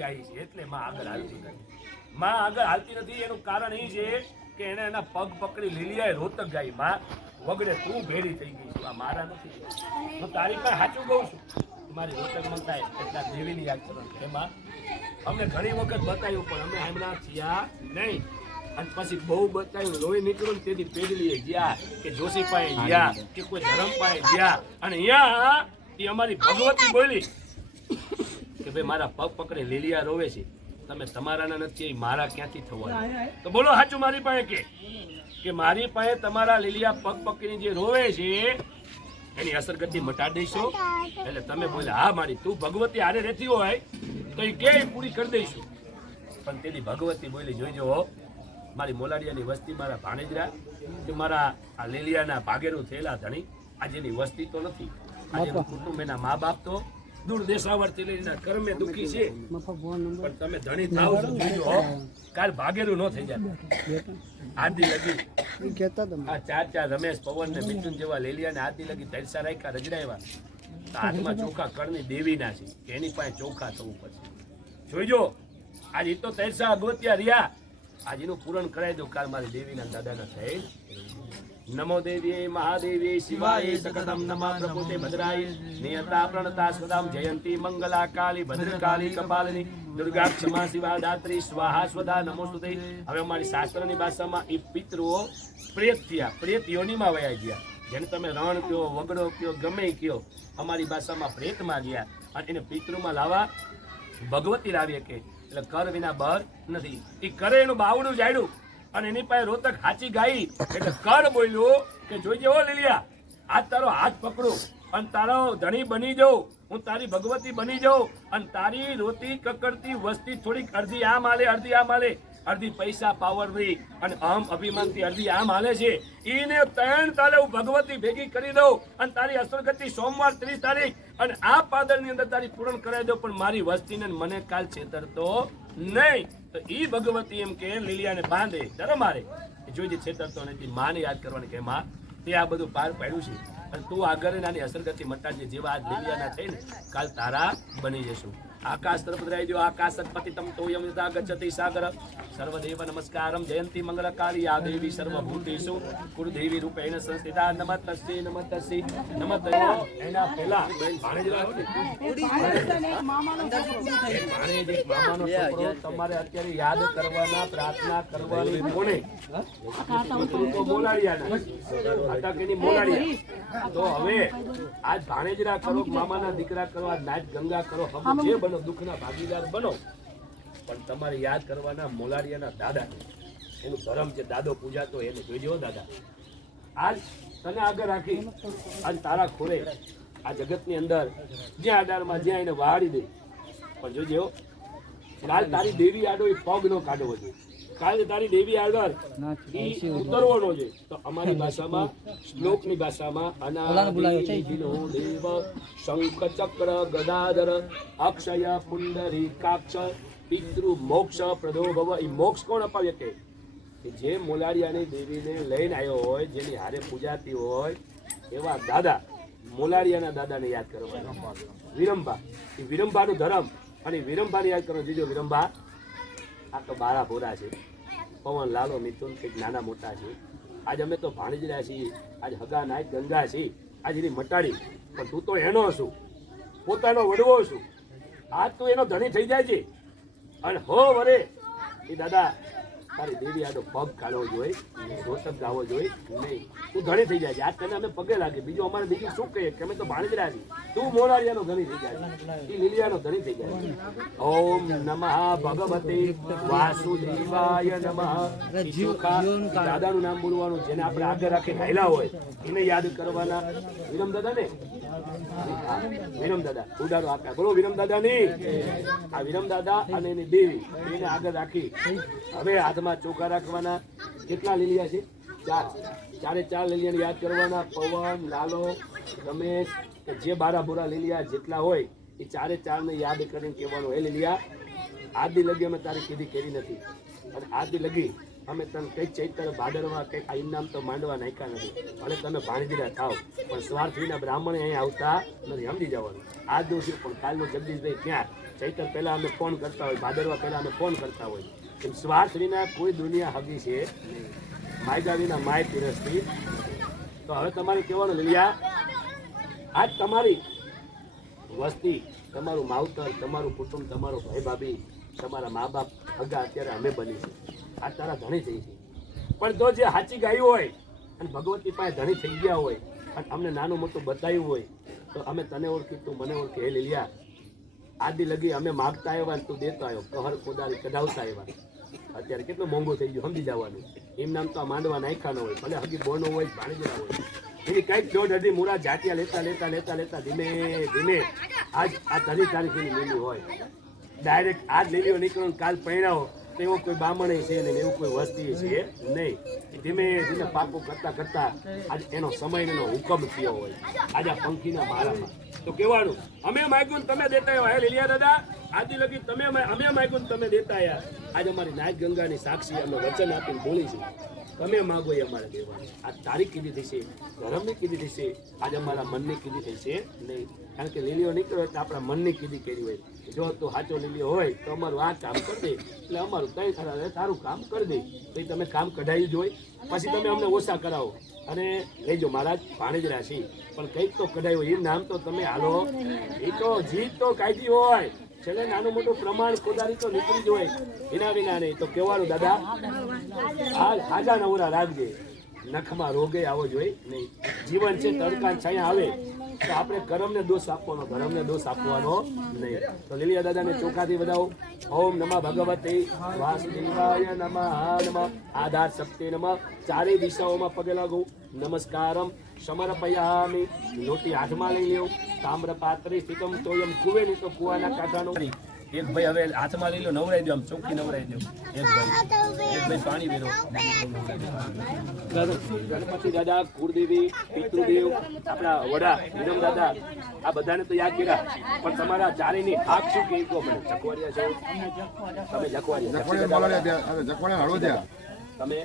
ગાય છે એટલે માં આગળ હાલતી નથી. માં આગળ હાલતી નથી એનું કારણ એ છે કે એને એના પગ પકડી લીલિયાએ રોતક ગાય. માં વગડે તું ભેડી થઈ ગઈ છું, આ મારા નથી. હું તારી પાસે સાચું કહું છું, મારી રોતક મનતા એટલા દેવીની યાદ કરો. એમાં અમને ઘણી વખત બતાવ્યું પણ અમે હમણાં થયા નહીં. અને પછી બહુ બતાવ્યું, લોહી નીકળ્યું તેથી પેડલીએ ગયા કે જોશી પાસે ગયા કે કોઈ ધર્મ પાસે ગયા અને અહીંયા એ અમારી ભગવતી બોલી કે ભાઈ મારા પગ પકડે લીલિયા રોવે છે, તમે તમારાના નથી મારા ક્યાંથી થવાના? તો બોલો સાચું મારી પાસે કે મારી પાસે તમારા લીલિયા પગ પકડીને જે રોવે છે એની અસરગતિ મટાડી દઈશો? એટલે તમે બોલ્યા હા મારી તું ભગવતી હારે રહેતી હોય તો એ કે પૂરી કરી દઈશું. પણ તેની ભગવતી બોલી જોઈજો મારી મોલાડિયાની વસ્તી મારા ભાણેજરા કે મારા આ લીલિયાના ભાગેરું થયેલા ધણી આજેની વસ્તી તો નથી, આજેનું કુટુંબ એના મા બાપ તો દૂર દેશાવરથી લઈને કર્મે દુઃખી છે. પણ તમે ધણી થાવ છો જોજો કાલ ભાગેરું ન થઈ જાય. આદિ લગી આ ચાર રમેશ પવન ને મિથુન જેવા લેલિયાને આદિ લગી તરસા રાખ્યા રજડાવ્યા તો હાથમાં ચોખા કળની દેવીના છે કે એની પાસે ચોખા થવું પડશે. જોઈજો આજ તો તરસા અગવત્યા રહ્યા, આજ એનું પૂરણ કરાવી દો કાલ મારી દેવીના દાદાના થઈ. નમો દેવી મહાદેવી શિવાય સકદમ નમઃ પ્રભુતે ભદ્રાય નિયતા પ્રણતા સ્વદામ જયંતી મંગલા કાલી ભદ્રકાલી કપાલિની દુર્ગા ક્ષમા શિવા દાત્રી સ્વાહા સ્વદા નમોસ્તુતે. હવે અમારી શાસ્ત્રની ભાષામાં એ પિતૃઓ પ્રેત થયા, પ્રેત યોનિમાં વયા ગયા. જેને તમે રણ કયો વગડો કયો ગમે કયો, અમારી ભાષામાં પ્રેતમાં ગયા અને એને પિતૃમાં લાવવા ભગવતી લાવીએ કે એટલે કર વિના બર નથી. એ કરે એનું બાવડું જાડ્યું અને એની પાસે રોતક હાચી ગાઈ એટલે કર બોલ્યું કે જોઈજે ઓ લીલિયા આજ તારો હાથ પકડું અને તારો ધણી બની જાઉં, હું તારી ભગવતી બની જાઉં અને તારી રોતી કકડતી વસ્તી થોડીક અડધી આમ હાલે અડધી આમ હાલે, અડધી પૈસા પાવરથી અને અહમ અભિમાનથી અડધી આમ હાલે છે. એને 3 તાલે હું ભગવતી ભેગી કરી દઉં અને તારી અસરગતિ સોમવાર 30 તારીખ અને આ પાદરની અંદર તારી પૂરણ કરાવી દઉં, પણ મારી વસ્તીને મને કાલ છેતરતો નહીં. તો ઈ ભગવતી એમ કે લીલિયાને બાંધે ધર્મ મારે જોઈજે છેતરતો નથી. માને યાદ કરવાની કે માં તે આ બધું પાર પાડ્યું છે અને તું આગળ નાની અસરગતિ મટાડજે. જેવા આજ લીલિયાના થઈને કાલ તારા બની જશું. આકાશ તરફ ધરાઈ દો આકાશપતિ તમ તોયમ યદા ગચ્છતિ સાગર સર્વદેવ નમસ્કારમ જયંતી મંગલકારી આ દેવી સર્વભૂતેષુ કુળદેવી રૂપેણ સંસ્થિતા નમસ્તે નમસ્તે નમસ્તે. એના પહેલા મામાનો છોકરો તમારે અત્યારે યાદ કરવાના પ્રાર્થના કરવાની કોને બોલાડ્યા. તો હવે આજ ભાણેજરા કરો, મામાના દીકરા કરો, આજ નાચ ગંગા કરો, જે બનો દુઃખના ભાગીદાર બનો. પણ તમારે યાદ કરવાના મોલાડિયાના દાદા, એનું ધર્મ છે દાદો પૂજાતો એને જોઈજો દાદા. આજ તને આગળ રાખી આજ તારા ખોરે આ જગતની અંદર જ્યાં આડારમાં જ્યાં એને વાળી દે, પણ જોઈજો કાલ તારી દેવી આડો એ પગ નો કાઢવો જોઈએ, કાલે તારી દેવી આગળ ઉતરવાનો છે. તો અમારી ભાષામાં શ્લોકની ભાષામાં અનાદિનો દેવ શંખ ચક્ર ગદાધર અક્ષય પુંડરી કાક્ષ પિતૃ મોક્ષ પ્રદો ભવ. એ મોક્ષ કોણ અપાવે કે જે મોલાડિયાની દેવીને લઈને આવ્યો હોય, જેની હારે પૂજાતી હોય એવા દાદા મોલાડિયાના દાદાને યાદ કરવાના. વિરંભા એ વિરંભાનું ધર્મ અને વિરંભાને યાદ કરવાનું. જોજો વિરંભા આ તો બારા ભોરા છે, પવન લાલો મિથુન કંઈક નાના મોટા છે. આજ અમે તો ભાણી જ રહ્યા છીએ, આજ હગા નાય ગંગા છે, આજ એની મટાડી. પણ તું તો એનો છું, પોતાનો વડવો છું. આજ તું એનો ધણી થઈ જાય છે અને હો વરે એ દાદા તારી દેવી આડો પગ કાઢવો જોઈએ, રોતક ગાવો જોઈએ નહીં. તું ધણી થઈ જાય છે આજ તને અમે પગે લાગે. બીજું અમારે બીજું શું કહીએ કે અમે તો ભાણી જ રહ્યા છીએ, તું મોલાડિયાનો ધણી થઈ જાય, એ લીલિયાનો ધણી થઈ જાય. ઓમ નમઃ ભગવતે વાસુદેવાય નમઃ. દાદાનું નામ બોલવાનું, જેને આપણે આગળ રાખી હાયલા હોય એને યાદ કરવાના. વિરમ દાદા ને વિરમ દાદા ઉડાડો આકા બોલો વિરમ દાદા ની. આ વિરમ દાદા અને એની દેવી એને આગળ રાખી હવે હાથમાં ચોખા રાખવાના. કેટલા લીલિયા છે? 4 લીલિયાને યાદ કરવાના. પવન લાલો રમેશ જે બારા બોરા લીલિયા જેટલા હોય એ 4 ને યાદ કરીને કહેવાનું હે લીલિયા આદિ લગી અમે તારી કીધી કેરી નથી અને આદિ લગી અમે તને કઈ ચૈત્ર ભાદરવા કઈ આ ઇનામ તો માંડવા નાખ્યા નથી. અને તમે ભાણેજરા થાવ, પણ સ્વાર્થ વિના બ્રાહ્મણ અહીં આવતા નથી, સમજી જવાનું. આજનું થયું પણ કાલનું જગદીશભાઈ ક્યાં? ચૈત્ર પહેલા અમે ફોન કરતા હોય, ભાદરવા પહેલા અમે ફોન કરતા હોય. એમ સ્વાર્થ વિના કોઈ દુનિયા હગી છે નહીં. માયગા વિના માય પીરસતી. તો હવે તમારે કહેવાનું લીલિયા, આજ તમારી વસ્તી, તમારું માવતર, તમારું કુટુંબ, તમારો ભાઈ ભાભી, તમારા મા બાપ હગા અત્યારે અમે બની છે. આ તારા ધણી થઈ છે. પણ તો જે સાચી ગાયું હોય અને ભગવતી પાસે ધણી થઈ ગયા હોય અને અમને નાનું મોટું બતાવ્યું હોય, તો અમે તને ઓળખી, તું મને ઓળખી. હે લીલિયા, આદિ લગી અમે માગતા આવ્યા, તું દેતો આવ્યો, કહર કોદાળી કઢાવતા આવ્યા. અત્યારે કેટલું મોંઘું થઈ ગયું, સમજી જવાનું. એમ નામ તો આ માંડવા નાખ્યા ન હોય, ભલે હજી બોનો હોય, ભાણેજરા હોય, એની કંઈક જોડ હજી મૂળા જાતિયા લેતા લેતા લેતા લેતા ધીમે ધીમે આજ આ ધરી તારીખની લીલી હોય. ડાયરેક્ટ આજ લીલીઓ નીકળો કાલ પૈણાવો, તો એવો કોઈ બામણે છે ને એવું કોઈ વસ્તી છે નહીં. ધીમે ધીમે પાકો કરતા કરતા આજ એનો સમય એનો હુકમ થયો હોય. આજે આ પંખીના માળામાં તો કહેવાનું, અમે માગ્યું તમે દેતા આવ્યા. હે લીલિયા દાદા, આદિ લગી તમે અમે માગ્યું તમે દેતા આવ્યા. આજે અમારી નાગ ગંગાની સાક્ષી અમે વચન આપીને બોલી છે, તમે માગો એ અમારે દેવાનું. આ તારીખ કીધી થશે, ધર્મની કીધી થશે, આજે અમારા મનની કીધી થશે નહીં. કારણ કે લીલીઓ નીકળ્યો એટલે આપણા મનની કીધી કરી હોય. જો તો સાચો લીલીઓ હોય તો અમારું આ કામ કરી દે, એટલે અમારું કઈ ખરા તારું કામ કરી દે. તો તમે કામ કઢાવી જોઈ, પછી તમે અમને ઓછા કરાવો અને લેજો મહારાજ ભાણેજરા છે, પણ કંઈક તો કઢાવ્યું. એ નામ તો તમે હાલો, એ તો જીત તો કાઢી હોય, છેલ્લે નાનું મોટું પ્રમાણ કોદારી તો નીકળી જ હોય. એના વિના નહીં. તો કહેવાનું દાદા, હાજા નવરા રાખજે, નખમાં રોગે આવો જોઈએ નહીં. જીવન છે તડકા છાયા આવે તો આપણે કરમને દોષ આપવાનો, ધર્મને દોષ આપવાનો નહીં. તો લીલિયા દાદાને ચોખાથી વધાવો. ઓમ નમઃ ભગવતે વાસુદેવાય નમઃ નમઃ આધાર શક્તિ નમઃ. ચારેય દિશાઓમાં પગે લાગો. નમસ્કારમ સમર્પયામિ. લોટી હાથમાં લઈ લેવું. તામ્ર પાત્રે સ્થિતમ તોયમ. કુવે નહીં તો કુવાના કાંઠાનો. એક ભાઈ હવે હાથમાં લઈ લો, નવરાઈ દો, આમ ચોખ્ખી નવરાઈ દો. એક ભાઈ પાણી વેરો. ગણપતિ દાદા, કુળદેવી, પિતૃદેવ, આપણા વડા વિરમ દાદા, આ બધાને તો યાદ કર્યા. પણ તમારા ચારેયની આંખ શું કહે કહો મને. જખવાડિયા છો તમે? જખવાડિયા તમે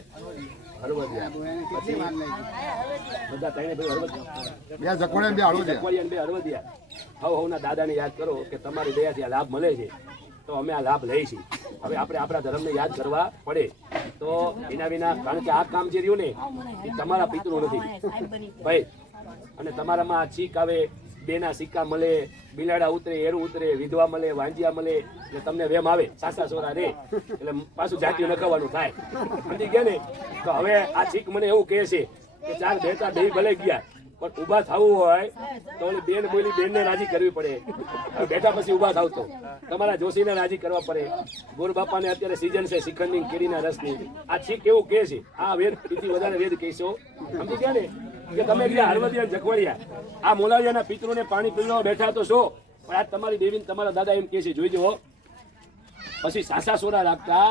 હળવદિયા. પછી બધા ત્રણે ભાઈ હળવદિયા. હવના દાદાને યાદ કરો કે તમારી દયાથી આ લાભ મળે છે, તો અમે આ લાભ લઈ છીએ. હવે આપણે આપણા ધર્મને યાદ કરવા પડે. તો એના વિના, કારણ કે આ કામ જે રહ્યું ને એ તમારા પિતૃ નથી ભાઈ. અને તમારામાં છીક આવે, બેના સિક્કા મળે, બિલાડા ઉતરે, એરું ઉતરે, વિધવા મળે, વાંજિયા મળે, એટલે તમને વેમ આવે, સાસા સોરા રે, એટલે પાછું જાતિયું નખાવાનું થાય. સમજી ગયા ને? તો હવે આ છીક મને એવું કહે છે કે ચાલ બેટા દહીં ભલે ગયા, પણ ઊભા થવું હોય તો ઓલી બેન બોલી બેનને રાજી કરવી પડે. બેઠા પછી ઊભા થાવ તો તમારા જોશીને રાજી કરવા પડે. ગોર બાપાને અત્યારે સીઝન છે શ્રીખંડની, કેરીના રસની. આ છીક એવું કહે છે. આ વેદ પીથી વધારે વેદ કહેશો. સમજી ગયા ને? કે તમે ગયા હળવદિયા જખવાડિયા, આ મોલારિયાના પિતૃને પાણી પીવડાવવા બેઠા તો છો, પણ આ તમારી દેવીને તમારા દાદા એમ કહે છે, જોઈજો. પછી સાસા સોરા રાખતા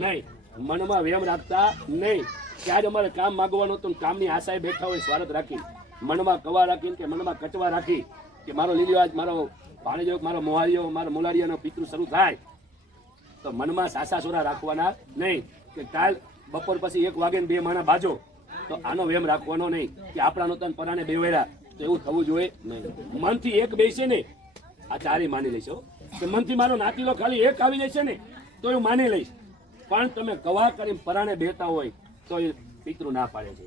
નહીં, મનમાં વેમ રાખતા નહીં. કે આજ અમારે કામ માગવાનું હતું, કામની આશાએ બેઠા હોય સ્વાર્થ રાખી, મનમાં કવા રાખીને કે મનમાં કચવા રાખી કે મારો લીલીઓ આજ મારો ભાણેજો, મારો મોહારીઓ, મારો મોલારિયાનો પિતૃ શરૂ થાય, તો મનમાં સાસા સોરા રાખવાના નહીં. કે કાલ બપોર પછી 1 વાગે 2 માણા બાજો, તો આનો વેમ રાખવાનો નહીં કે આપણાનો તન પરાને બેવેરા, તો એવું થવું જોઈએ નહીં. મનથી એક બેસે ને, આ ચારે માની લેશો કે મનથી મારો નાતીલો ખાલી એક આવી જશે ને તો એવું માની લઈશ. પણ તમે કવા કરીને પરાણે બેતા હોય તો એ પિતૃ ના પાડે છે.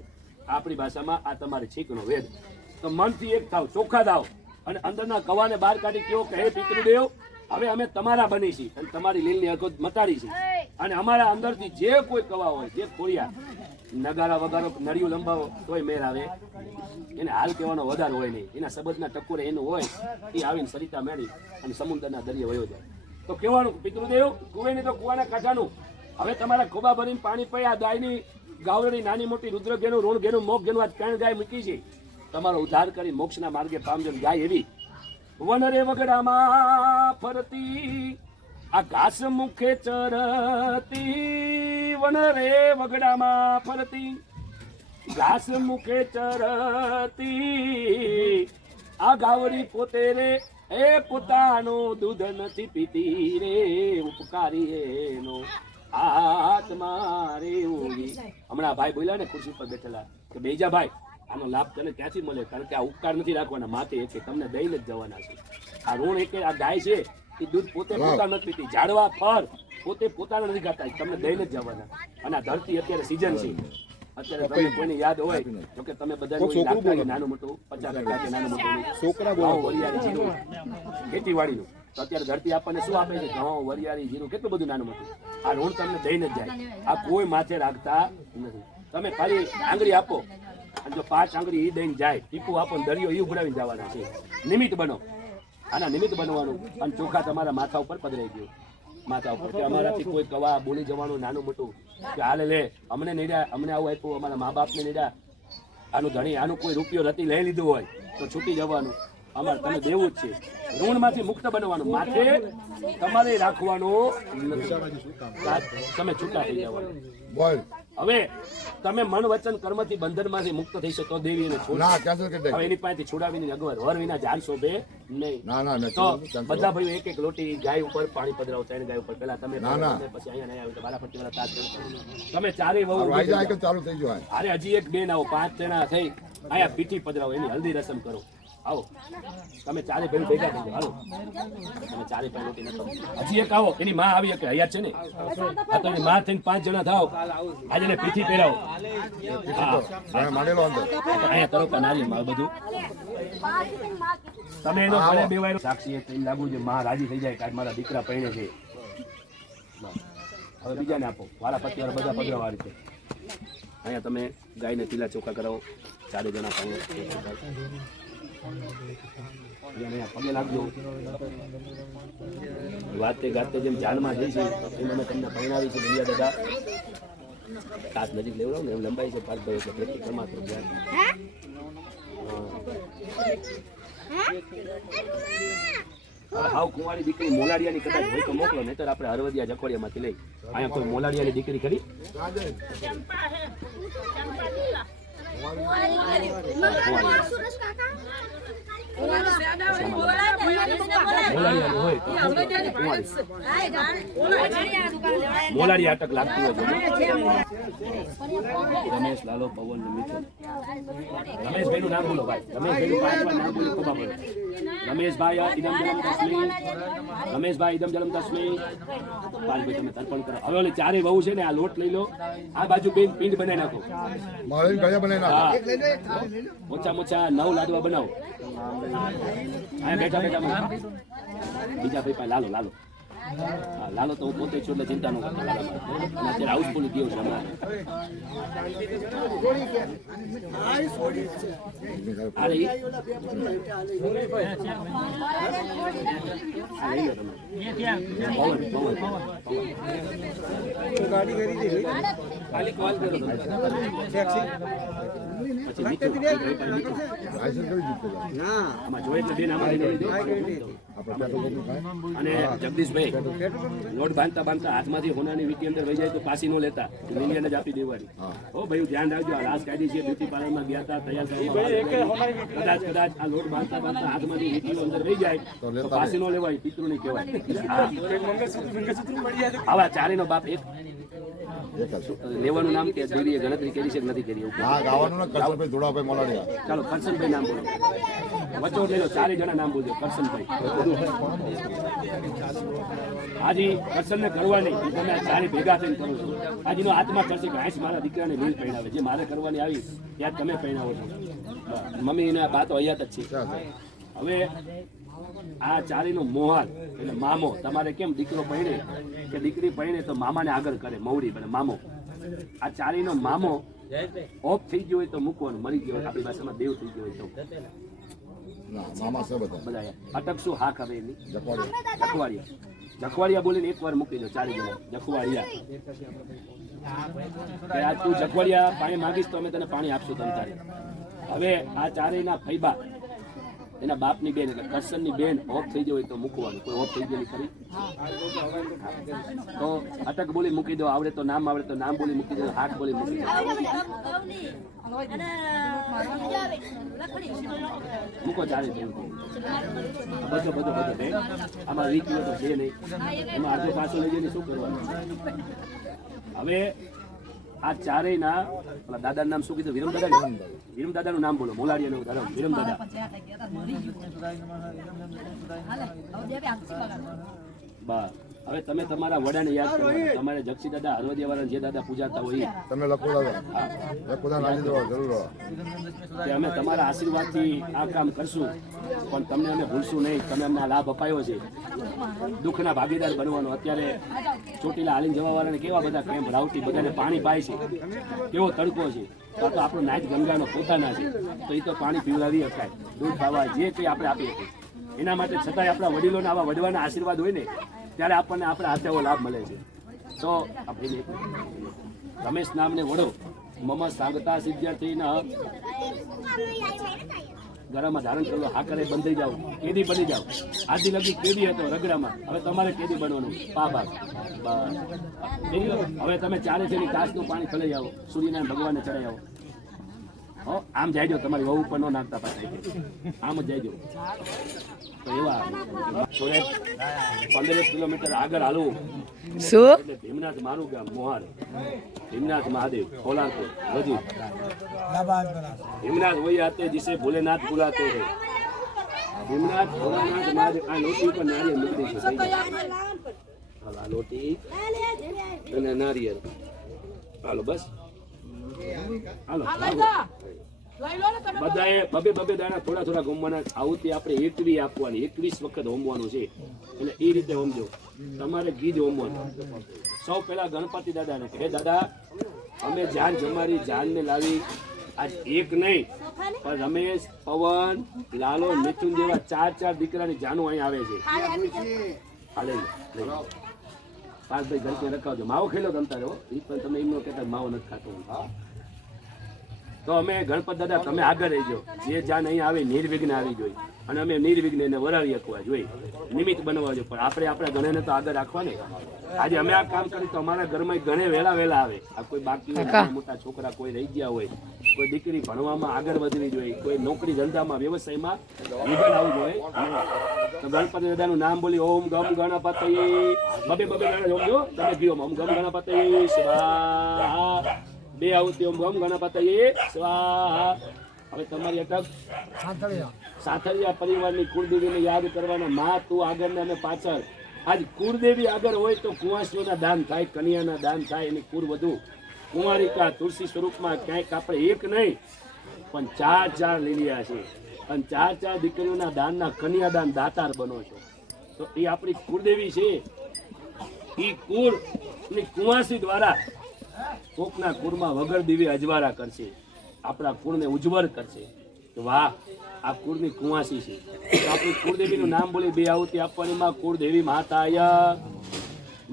આપણી ભાષામાં આ તમારી છીકનો વેદ. તો મનથી એક થાવ, ચોખ્ખા થાવ, અને અંદરના કવાને બહાર કાઢી કહો કે હે પિતૃદેવ, હવે અમે તમારા બની છીએ અને તમારી લીલની અગત મટાડી છે. અને અમારા અંદરથી જે કોઈ કવા હોય, જે ખોરિયા નગારા વગારો નળિયું લંબાવો તોય મેર આવે. એને હાલ કહેવાનો વધાર હોય નહીં, એના શબ્દના ટકોરે એનું હોય, એ આવીને સરિતા મેળી અને સમુદ્રના દરિયે વયો જાય. તો કહેવાનું પિતૃદેવ, કુવે નહીં તો કુવાના કાંઠાનું. હવે તમારા ખોબા ભરીને પાણી પી આ ગાયની ગાવરણી નાની મોટી રુદ્રઘેનું, રોણઘેનું, મોગઘેનું આજ 3 ગાય મૂકી છે. તમારો ઉદ્ધાર કરી મોક્ષના માર્ગે પામજો. ગાય એવી વનરે વગડામાં ફરતી, આ ઘાસ મુખે ચરતી. વનરે વગડામાં ફરતી, ઘાસ મુખે ચરતી. આ ગાવડી પોતે રે એ પોતાનું દૂધ નથી પીતી રે, ઉપકારી એનો હાથ મારે ઓળી. હમણાં ભાઈ બોલ્યા ને ખુરશી પર બેઠેલા કે બેજા ભાઈ આનો લાભ તને ક્યાંથી મળે? કારણ કે આ ઉપકાર નથી રાખવાના, માથે એક તમને દઈને જ જવાના છે. આ ઋણ એક આ ગાય છે એ દૂધ પોતે પોતા નથી પીતી, ઝાડવા ફળ પોતે પોતાના નથી ખાતા, તમને દઈને જ જવાના. અને આ ધરતી અત્યારે સીઝન છે, અત્યારે તમને કોઈની યાદ હોય તો કે તમે બધા નાનું મોટું 50 કે નાનું મોટું છોકરા વરિયાળી જીરું ખેતીવાડીનું, તો અત્યારે ધરતી આપણને શું આપે છે? ઘઉં, વરિયાળી, જીરું, કેટલું બધું નાનું મોટું. આ ઋણ તમને દઈને જ જાય, આ કોઈ માથે રાખતા નથી. તમે ખાલી આંગળી આપો અને જો 5 આંગળી ઈ દઈને જાય, ટીપું આપો ને દરિયો ઈ ઉભરાવીને જવાના છે. નિમિત્ત બનો, આના નિમિત્ત બનવાનું. અને ચોખા તમારા માથા ઉપર પધરાઈ ગયું, માથા ઉપર કે અમારાથી કોઈ કવા બોલી જવાનું નાનું મોટું કે હાલે લે અમને નીડ્યા, અમને આવું આપ્યું, અમારા મા બાપને નીડ્યા, આનું ધણી આનું કોઈ રૂપિયો નથી લઈ લીધું હોય તો છૂટી જવાનું. અમારે તમે દેવું જ છે. ઋણમાંથી મુક્ત બનવાનું, માથે તમારે રાખવાનું તમે છૂટા થઈ જવાનું. હવે તમે મન વચન કર્મથી બંધનમાંથી મુક્ત થઈ શકો તો દેવીને છોડ એની પાસેથી છોડાવીને અગવર વર વિના ઝાડ શોભે નહીં. તો બધા ભાઈઓ એક એક લોટી ગાય ઉપર પાણી પધરાવો, 3 ગાય ઉપર. પેલા તમે પછી અહીંયા નહીં આવ્યું વાળા ફરતી વાળા તાજ તમે ચારેય વહુ ચાલુ થઈ ગયો. અરે હજી એક બેન આવો, 5 જણા થઈ અહીંયા પીઠી પધરાવો, એની હલ્દી રસમ કરો. આવો તમે ચારે ભાઈ ભેગા થઈ જાઓ. હાલો તમે ચારે ભાઈ લોટી નતો. હજી એક આવો, એની માં આવી કે હયાત છે ને, આ તો એની માં થઈને 5 જણા થાવ, આજે ને પીઠી પહેરાવો. અહીંયા તરફ નારી માં બધું તમે એનો ભલે બેવાય સાક્ષી એમ લાગુ છે, માં રાજી થઈ જાય કે મારા દીકરા પહેણે છે. હવે બીજાને આપો, વાળા પતિ વાળા બધા પધરાવા રીતે. અહીંયા તમે ગાયને તીલા ચોખા કરાવો, 4 જણા પાણી પગે લાગજો. વાતે ગાતે જેમ જાનમાં જઈ છે એમ અમે તમને પહેણાવી છે. દરિયા દાદા કાચ નજીક લેવડાવ ને એમ લંબાઈ છે 5 ભાઈ એટલે પ્રતિ કમાતો ધ્યાન. હાવ કુંવારી દીકરી મોલાડિયાની કદાચ હોય તો મોકલો, નહીતર આપણે હરવદિયા જખોડિયામાંથી લઈ. અહીંયા કોઈ મોલાડિયાની દીકરી ખરી? મોલારી અટક લાગતી હોય. રમેશ, લાલો, પવન, મિથુન. રમેશભાઈ નું નામ બોલો ભાઈ. રમેશભાઈ નું 5 વાર નામ બોલો ખબર પડે. રમેશભાઈ ઇદમ જલમ તસ્મી, રમેશભાઈ ઇદમ જલમ તસ્મી. 5 ભાઈ તમે તર્પણ કરો. હવે ઓલી 4 વહુ છે ને, આ લોટ લઈ લો, આ બાજુ બેન પિંડ બનાવી નાખો. ઓછામાં ઓછા 9 લાડવા બનાવો. બેઠા બેઠા બીજા ભાઈ લાલો લાલો લાલો તો હું પોતે છું એટલે ચિંતા ન કરતો. અત્યારે હાઉસફુલ ગયો છે અમારે. અને જગદીશભાઈ લોટ બાંધતા બાંધતા હાથમાંથી હોનાની વીટી અંદર વહી જાય તો પાસી નો લેતા, લીલિયાને જ આપી દેવાની. હો ભાઈ ધ્યાન રાખજો. આ રાસ કાઢી છે, બ્યુટી પાર્લરમાં ગયા હતા, તૈયાર થવા કદાચ આ લોટ બાંધતા બાંધતા હાથમાંથી વીટીઓ અંદર વહી જાય તો પાસી નો લેવાય, પિતૃ ની કહેવાય. આવા 4 નો બાપ એક લેવાનું નામ કે દેવીએ ગણતરી કરી છે કે નથી કરી? ચાલો કરશનભાઈ નામ બોલો, વચ્ચો લઈ લો. 4 જણા નામ બોલજો. કરશનભાઈ, હાજી કરશન ને કરવાની તમે આ 4 ભેગા થઈને કરો છો. હાજીનો આત્મા કરશે કે આજ મારા દીકરાને નીલ પહેરાવે, જે મારે કરવાની આવી ત્યાં તમે પહેરાવો છો. મમ્મી એના બા તો હયાત જ છે. હવે આ 4 નો મોહાલ એટલે મામો. તમારે કેમ દીકરો પહેણે કે દીકરી પહેણે તો મામાને આગળ કરે, મવડી બને મામો. આ 4 નો મામો ઓફ થઈ ગયો હોય તો મૂકવાનું, મરી ગયો હોય આપણી ભાષામાં દેવ થઈ ગયો હોય તો બધા અટકશું. હા ખબર એની જખવાડિયા. જખવાડિયા બોલીને 1 વાર મૂકી દો 4 જણા. જખવાડિયા તું જખવાડિયા પાણી માંગીશ તો અમે તને પાણી આપશું તમ તારે. હવે આ 4 ના ફૈબા એના બાપની બેન એટલે કરશનની બેન ઓફ થઈ જાય તો મૂકવાનું. કોઈ ઓફ થઈ ગયેલી ખરી તો અટક બોલી મૂકી દો, આવડે તો નામ બોલી મૂકી દો, હાથ બોલી મૂકી દો, મૂકો ચાલે છે. બધો આમાં રીત તો છે નહીં, એમાં આજો પાછો લઈ જઈને શું કરવાનું. હવે આ ચારેય ના દાદાનું નામ શું કીધું? વિરમ દાદા. વિરમ દાદાનું નામ બોલો. મોલાડીનું ધર્મ વિરમ દાદા. બસ હવે તમે તમારા વડાને યાદ કરો. તમારે જક્ષી દાદા, હરવદિયા વાળા જે દાદા પૂજાતા હોય તમે લખો અમે તમારા આશીર્વાદથી આ કામ કરશું, પણ તમને અમે ભૂલશું નહીં. તમે અમને આ લાભ અપાયો છે, દુઃખના ભાગીદાર બનવાનો. અત્યારે ચોટીલા હાલીને જવા વાળાને કેવા બધા કેમ્પ રાવટી બધાને પાણી પાય છે, કેવો તડકો છે. તો આપણો નાચ ગંગાનો પોતાના છે, તો એ તો પાણી પીવડાવી શકાય, દૂધ ખાવા જે કંઈ આપણે આપી શકીએ. એના માટે છતાંય આપણા વડીલોના આવા વડવાના આશીર્વાદ હોય ને ત્યારે આપણને આપણા હાથે એવો લાભ મળે છે. તો આપણે રમેશ નામને વડો મમ સાગતા સિદ્ધાર્થીના ગળામાં ધારણ કરો, હાકરે બંધાઈ જાઓ, કેદી બની જાઓ. આદિ લગી કેદી હતો રગડામાં, હવે તમારે કેદી બનવાનું. પાબા હવે તમે ચારે છે કાચનું પાણી ખલાઈ આવો, સૂર્યનારાયણ ભગવાનને ચડાઈ આવો. હો આમ જાયજો, તમારી વહુ ઉપર ન નાખતા પાછા, આમ જ જાયજો. તો એવા 15 કિલોમીટર આગળ હાલવું એટલે ભીમનાથ મારું ગામ મોહાર, ભીમનાથ મહાદેવ, કોલારપુર, વજી. ભીમનાથ વही आते जिसे भोलेनाथ बुलाते हैं. भीमनाथ भोलानाथ महादेव. આ લોટી ઉપર નારિયેળ મૂકી દઈશું. આ લોટી અને નારિયેળ. હાલો બસ, હાલો બધાએ બબે દાણા થોડા ગમવાના. આવું આપણે 21 આપવાની, 21 વખત હોમવાનું છે. એટલે એ રીતે હોમજો. તમારે ગીત હોમવાનું. સૌ પહેલા ગણપતિ દાદાને કે હે દાદા, અમે જાન જમારી, જાનને લાવી. આજ એક નહીં પણ રમેશ, પવન, લાલો, મિથુન જેવા 4 દીકરાની જાનો અહીં આવે છે. હાલે 5 ભાઈ ઘર રખાવજો. માવો ખેલો તમતા રહો, એ પણ તમે એમનો કહેતા માવો નથી ખાતો. તો અમે ગણપત દાદા તમે આગળ રહીજો. જે જાન અહીં આવે નિર્વિઘ્ન આવી જોઈએ, અને અમે નિર્વિઘ્ન એને વરાવી શકવા જોઈએ, નિમિત્ત બનવા જોઈએ. પણ આપણે આપણા ગણેને તો આગળ રાખવા ને. આજે અમે આ કામ કરી તો અમારા ઘરમાં ગણે વહેલા આવે. આ કોઈ બાકી મોટા છોકરા કોઈ રહી ગયા હોય, કોઈ દીકરી ભણવામાં આગળ વધવી જોઈએ, કોઈ નોકરી ધંધામાં વ્યવસાયમાં વિઘન આવવું જોઈએ. તો ગણપતિ દાદાનું નામ બોલી ઓમ ગમ ગણપતયે બબે ગાણા જોમજો. તમે ગયો ઓમ ગમ ગણપતયે સ્વાહા, 2 આવતી ઓમ ગમ ગણપતયે સ્વાહા. હવે તમારી અટક સાથળિયા પરિવારની કુળદેવીને યાદ કરવાના. માં તું આગળ ને અમે પાછળ. આજ કુળદેવી આગળ હોય તો કુંવાસીઓના દાન થાય, કન્યાના દાન થાય, એની કુળ વધુ. કુંવારિકા તુલસી સ્વરૂપમાં ક્યાંક આપણે એક નહીં પણ 4 લીલિયા છે, અને 4 દીકરીઓના દાનના કન્યાદાન દાતાર બનો છો. તો એ આપણી કુળદેવી છે. એ કુળ ની કુંવાસી દ્વારા કોકના કુળમાં વગર દીવે અજવાળા કરશે, આપણા કુળને ઉજ્જવળ કરશે. વાહ, આ કુળની કુંવાસી છે. તો આપણી કુળદેવીનું નામ બોલી 2 આવતી આપવાની. માં કુળદેવી માતાય,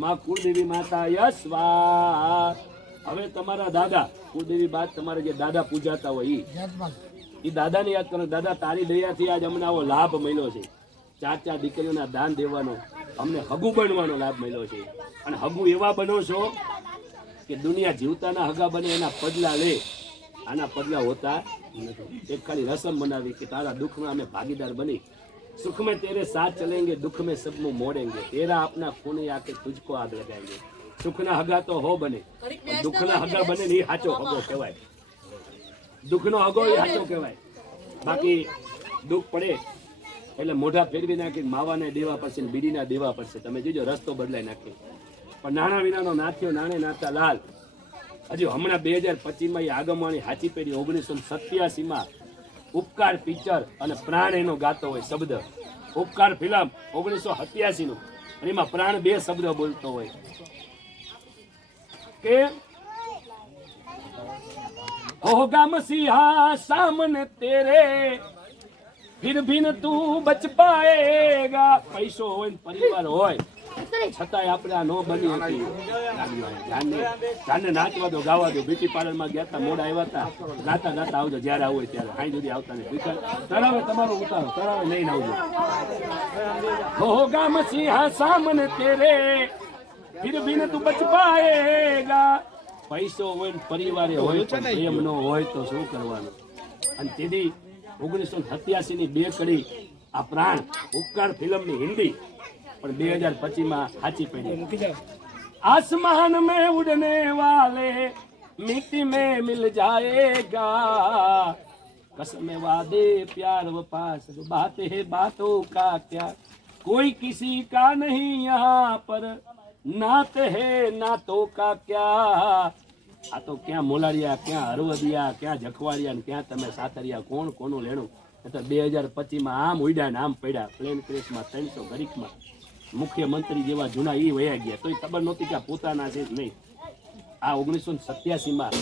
માં કુળદેવી માતાય સ્વાહા. હવે તમારા દાદા કુળદેવી બાદ તમારે જે દાદા પૂજાતા હોય એ દાદાને યાદ કરો. દાદા તારી દયાથી આજ અમને આવો લાભ મળ્યો છે. 4 દીકરીઓના દાન દેવાનો, અમને હગુ બનવાનો લાભ મળ્યો છે. અને હગુ એવા બનો છો કે દુનિયા જીવતાના હગા બને એના પગલા લે. આના પગલા હોતા નથી. એક ખાલી રસમ બનાવી કે તારા દુઃખમાં અમે ભાગીદાર બની. સુખ में तेरे साथ चलेंगे, दुख में सब मुंह मोड़ेंगे, तेरा अपना खून आके तुझको आग लगाएंगे. સુખના હગા તો હો બને, દુઃખના હગા બને ને એ સાચો હગો કહેવાય. દુઃખનો હગો એ સાચો કહેવાય. બાકી દુઃખ પડે એટલે મોઢા ફેરવી નાખી માવાને દેવા પડશે, બીડીના દેવા પડશે. તમે જોજો રસ્તો બદલાઈ નાખે. પણ નાના વિનાનો નાથ્યો નાણે નાતા લાલ. હજુ હમણાં 2025માં એ આગમવાની હાચી પેઢી 1987માં ઉપકાર પિક્ચર અને પ્રાણ એનો ગાતો હોય શબ્દ. ઉપકાર ફિલ્મ 1987નું, અને એમાં પ્રાણ 2 શબ્દ બોલતો હોય કે હોગા મસીહા સામને તેરે फिर भी न तू बच पाएगा. पैसो હોય, પરિવાર હોય, છતાંય આપણે આ નો બની હતી. જાને નાચવા દો, ગાવા દો. બ્યુટી પાર્લર માં ગયા હતા, મોડા આવ્યા હતા, ગાતા ગાતા આવજો જ્યારે આવું હોય ત્યારે. હાઈ સુધી આવતા નહીં. તરાવે તમારો ઉતારો, તરાવે લઈને આવજો. હોગા મસીહા સામને તેરે ફિર ભી ન તું બચ પાએગા. પૈસો હોય, પરિવારે હોય, પ્રેમ નો હોય તો શું કરવાનું? અને તેથી 1987 ની 2 કડી આ પ્રાણ ઉપકાર ફિલ્મ ની હિન્દી પણ 2025 માં સાચી પડી. આસમાન में उड़ने वाले मिट्टी में मिल जाएगा, कसम वादे प्यार वफा सब बातें है बातों का क्या, कोई किसी का नहीं यहाँ पर नाते है नातों का क्या. આ તો ક્યાં મોલાડિયા, ક્યાં હરવદિયા, ક્યાં જખવાડિયા ને ક્યાં તમે સાતરિયા, કોણ કોનું લેણું. તો 2025 માં આમ ઉડ્યા ને આમ પડ્યા. પ્લેન ક્રેશમાં 300 ગરીકમાં મુખ્યમંત્રી જેવા જૂના ઈ વયા ગયા. તોય ખબર નહોતી કે આ પોતાના છે જ નહીં. આ 1987 માં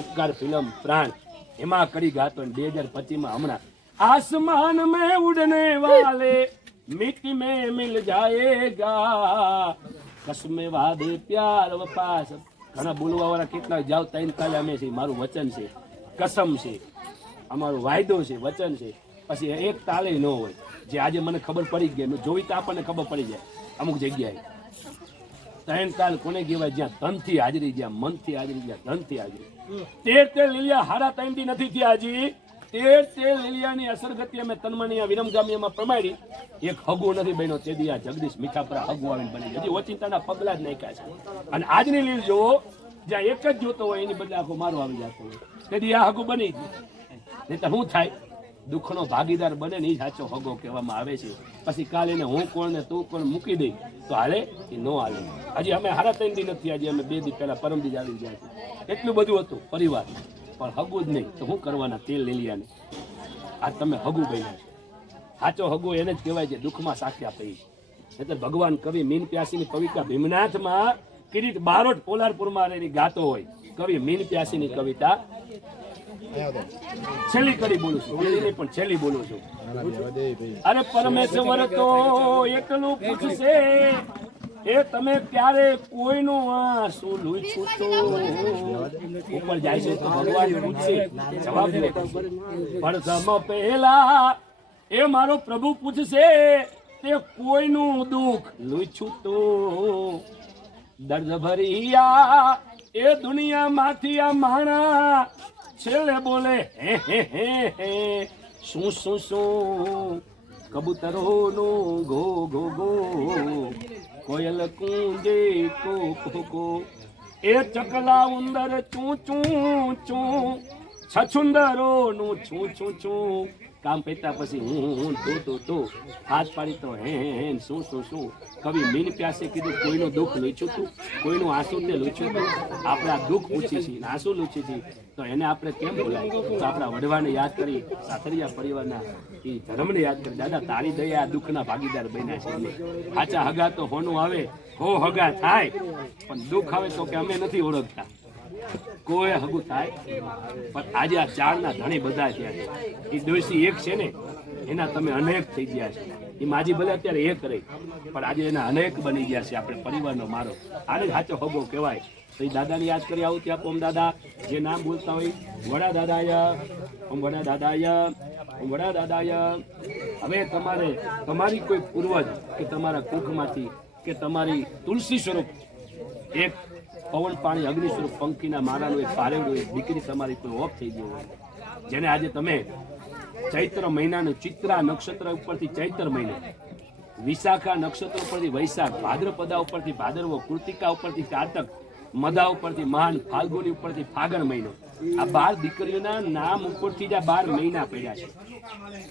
ઉપકાર ફિલ્મ પ્રાણ એમાં કરી ગાતો. 2025 માં હમણાં આસમાન में उड़ने वाले मिट्टी में मिल जाएगा, कसम वादे प्यार वफा सब. ઘણા બોલવા વાળા કેટલા જાવ તૈન કાલે અમે છે. મારું વચન છે, કસમ છે, અમારો વાયદો છે, વચન છે. પછી એક તાલે ન હોય. જે આજે મને ખબર પડી ગઈ, મેં જોઈ તો આપણને ખબર પડી જાય. અમુક જગ્યાએ તૈન કાલ કોને કહેવાય? જ્યાં તનથી હાજરી, જ્યાં મનથી હાજરી, જ્યાં ધનથી હાજરી. 13 લીલિયા હારા ટાઈમથી નથી થયા હજી. 13 લીલિયાની અસરગતિ અમે તનમણી વિરમગામીમાં પ્રમાણી. એક હગો નથી બન્યો. તેથી આ જગદીશ મીઠાપરા હગો આવીને બની. હજી ઓચિંતાના પગલા જ નાખ્યા છે. અને આજની લીલ જોવો, જ્યાં એક જ જોતો હોય એની બદલે આખો મારો આવી જતો હોય. તેથી આ હગો બની ગયું. નહીં તો શું થાય? દુઃખનો ભાગીદાર બને ને એ સાચો હગો કહેવામાં આવે છે. પછી કાલે એને હું કોણ ને તું કોણ મૂકી દઈ તો હાલે એ ન હાલે. હજી અમે હારા 3 દી નથી. હજી અમે 2 દી પહેલા પરમદી જ આવી ગયા છે. એટલું બધું હતું પરિવાર, પણ હગું જ નહીં. તો શું કરવાના? તેલ લીલિયાને આ તમે હગું બન્યા છે. સાચો હગો એને જ કહેવાય છે દુઃખમાં સાખ્યા પઈ. એટલે ભગવાન કવિ મીન પ્યાસીની કવિતા ભીમનાથમાં કિરીટ બારોટ પોલારપુરમાં એની ગાતો હોય. કવિ મીન પ્યાસીની કવિતા છેલ્લી કરી બોલું છું, પેલી નહીં પણ છેલ્લી બોલું છું. અરે પરમેશ્વર તો એકલું પૂછશે, એ તમે ક્યારે કોઈનું આંસુ લૂછું તો. ઉપર જાય છે તો ભગવાન પૂછશે, જવાબ દે. પડસમ પહેલા એ મારો પ્રભુ પૂછશે, તે કોઈનું દુઃખ લૂછું તો. દર્દ ભરિયા એ દુનિયામાંથી આ માણા છેલ્લે બોલે હે હે હે હે. શું શું શું કબૂતરોનું ઘો ઘો ઘો, કોયલ કુંજે કો કો કો. એ ચકલા ઉંદર ચૂ ચૂ ચૂ, છછુંદરોનું છું છું છું. કામ પેતા પછી હું તું હાથ પાડી તો હે શું શું શું. કવિ મીન પ્યાસે કીધું કોઈનું દુઃખ લૂછું તું, કોઈનું આંસુ તે લૂછું તું. આપણે આ દુઃખ પૂછીએ છીએ, આંસુ લૂછીએ છીએ, તો એને આપણે કેમ બોલાય? તો આપણા વડવાને યાદ કરી, સાસરિયા પરિવારના એ ધર્મને યાદ કરી. દાદા તારી દયા આ દુઃખના ભાગીદાર બન્યા છે. સાચા હગા તો હોનું આવે, હો હગા થાય, પણ દુઃખ આવે તો કે અમે નથી ઓળખતા. કોઈ હગું થાય પણ આજે આ ચારના ધણી બધા થયા છે. એ દોષી એક છે ને એના તમે અનેક થઈ ગયા છે. એ માજી ભલે અત્યારે એક રહી, પણ આજે એના અનેક બની ગયા છે. આપણે પરિવારનો મારો આને જ સાચો હગો કહેવાય. તો એ દાદાને યાદ કરી આવું ત્યાં ઓમ દાદા જે નામ બોલતા હોય, વડા દાદાય ઓમ વડા દાદાય ઓમ વડા દાદાય. હવે તમારે તમારી કોઈ પૂર્વજ કે તમારા કુખમાંથી કે તમારી તુલસી સ્વરૂપ એક પવન પાણી અગ્નિ સ્વરૂપ પંખીના મારાનું એક પારેલું એક દીકરી તમારી કોઈ ઓફ થઈ ગઈ હોય, જેને આજે તમે ચૈત્ર મહિનાનું ચિત્રા નક્ષત્ર ઉપરથી ચૈત્ર મહિનો, વિશાખા નક્ષત્ર ઉપરથી વૈશાખ, ભાદ્રપદા ઉપરથી ભાદરવો, કૃતિકા ઉપરથી કારતક, મધા ઉપરથી માન, ફાલ્ગુની ઉપરથી ફાગણ મહિનો. આ 12 દીકરીઓના નામ ઉપરથી જ આ 12 મહિના પડ્યા છે.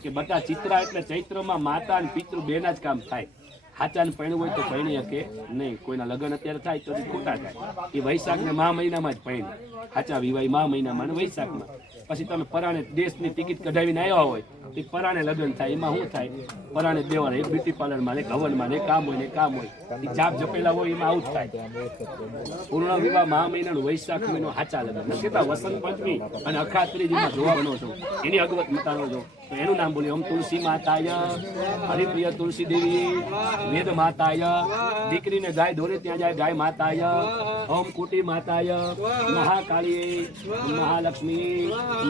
કે બટા ચિત્રા એટલે ચૈત્રમાં માતા અને પિતૃ બેના જ કામ થાય. હાચાને પરણવું હોય તો પરણી શકે નહીં. કોઈના લગ્ન અત્યારે થાય તો ખોટા થાય. એ વૈશાખ ને મા મહિનામાં જ પરણે. હાચા વિવાહ મા મહિનામાં અને વૈશાખમાં. પછી તમે પરાણે દેશની ટિકિટ કઢાવીને આવ્યા હોય તો પરાણે લગ્ન થાય. એમાં શું થાય? પરાણે દેવાના એક બ્યુટી પાર્લરમાં ને હવનમાં ને કામ હોય ને કામ હોય. એ જાપ જપેલા હોય એમાં આવું જ થાય. પૂર્ણ વિવાહ મા મહિનાનું વૈશાખ મહિનો હાચા લગ્ન. કેટલા વસંત પંચમી અને અખાત્રી જેમાં જોવાનો છો એની અગવત મતાનો છો. તો એનું નામ બોલ્યું. ઓમ તુલસી માતાય હરિપ્રિય તુલસી દેવી વેદ માતાય. દીકરીને ગાય દોરે ત્યાં જાય ગાય માતાય. ઓમ કુટી માતાય મહાકાળી મહાલક્ષ્મી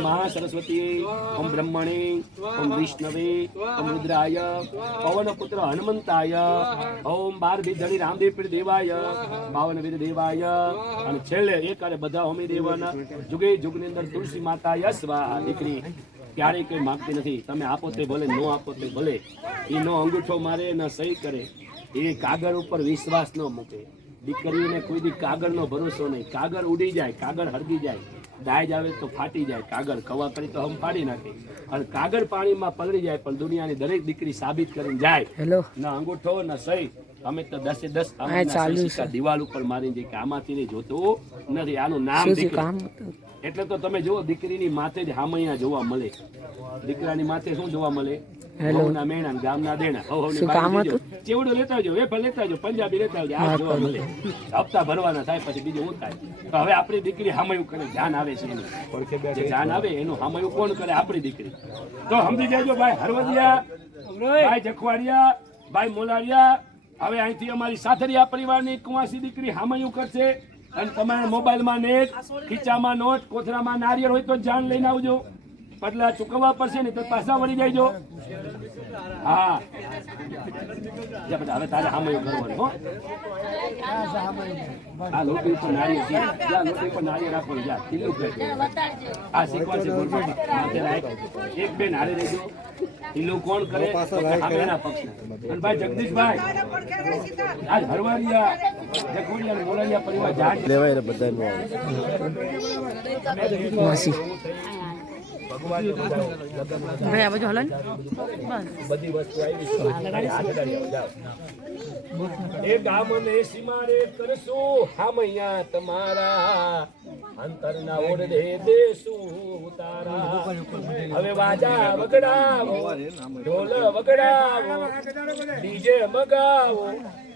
મહાસરસ્વતી ઓમ બ્રહ્મણી ઓમ વિષ્ણવે ઓમ રુદ્રાય પવન પુત્ર હનુમંતાય ઓમ 12 ધણી રામદેવ પીર દેવાય 52 વીર દેવાય. અને છેલ્લે એકારે બધા હોમી દેવાના જુગે જુગની અંદર તુલસી માતાય સ્વાહા. દીકરી ક્યારેય કઈ માંગતી નથી. તમે આપો તે ભલે, નો આપો તે ભલે. એ નો અંગૂઠો મારે ન સહી કરે. એ કાગળ ઉપર વિશ્વાસ ન મૂકે. દીકરીઓને કોઈ દી કાગળનો ભરોસો નહીં. કાગળ ઉડી જાય, કાગળ હળગી જાય, દાજ આવે તો ફાટી જાય. કાગળ કવા કરી તો હમ ફાડી નાખે. અને કાગળ પાણીમાં પલળી જાય, પણ દુનિયાની દરેક દીકરી સાબિત કરીને જાય. ના અંગૂઠો ન સહી. અમે તો 10 દિવાલ ઉપર મારી દઈએ કે આમાંથી નહીં જોતું નથી. આનું નામ દીકરી. એટલે તો તમે જુઓ દીકરીની માથે જ હામૈયા જોવા મળે. દીકરાની માથે શું જોવા મળે? ના મેણા ગામના દેણા. ચેવડો લેતા આવજો, વેફર લેતા આવજો, પંજાબી લેતા આવજો. આ જોવા મળે. હપ્તા ભરવાના થાય પછી બીજું શું થાય? તો હવે આપણી દીકરી હામૈયું કરે. જાન આવે છે એનું. જે જાન આવે એનું હામૈયું કોણ કરે? આપણી દીકરી. તો સમજી જાજો ભાઈ હરવદિયા, ભાઈ જખવાડિયા, ભાઈ મોલારિયા. હવે અહીંથી અમારી સાથરિયા પરિવારની કુંવાસી દીકરી હામૈયું કરશે. અને તમારા મોબાઈલમાં નેટ, ખીચામાં નોટ, કોથરામાં નારિયેળ હોય તો જાન લઈને આવજો. પટલા ચૂકવવા પડશે ને તો પાછા વળી જાયજો. હા હવે તારે હામૈયું કરવાનું. હો આ લોટી ઉપર નારિયેળ છે. લોટી ઉપર નારિયેળ રાખવાનું. જા કિલ્લું આ શીખવા છે. એક બે નારે રહેજો. કિલ્લું કોણ કરે? સામેના પક્ષના. અને ભાઈ જગદીશભાઈ આજ હરવાડિયા જખોડિયા મોલારિયા પરિવાર જાણ લેવાય બધાનું ભાઈ આ બધું હલન બધી વસ્તુ આવી. એ ગામ ને સીમાડે કરશું હામૈયા તમારા અંતરના ઓરડે દેશું તારા. હવે વાજા વગડાવો, ઢોલ વગડાવો, ડીજે મગાવો,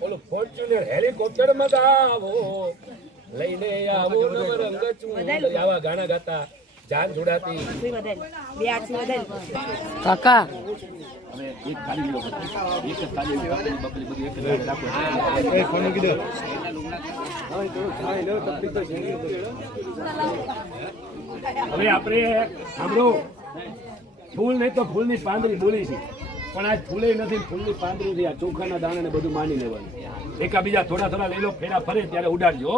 ઓલું ફોર્ચ્યુનર હેલિકોપ્ટર મગાવો, લઈને આવો નવરંગ ચૂંડ. આવા ગાણા ગાતા જાન જોડાતી. કાકા હવે એક ખાલી લો, એક ખાલી બકરી બધી એક રાખો. એ કોણ કીધું? હવે આપણે સાંભળો, ફૂલ નહીં તો ફૂલની પાંદડી બોલી છે, પણ આજ ફૂલે નથી. ફૂલની પાંદડી છે. આ ચોખાના દાણા ને બધું માની લેવાનું. એકા બીજા થોડા થોડા લઈ લો. ફેરા ફરે ત્યારે ઉડાડજો.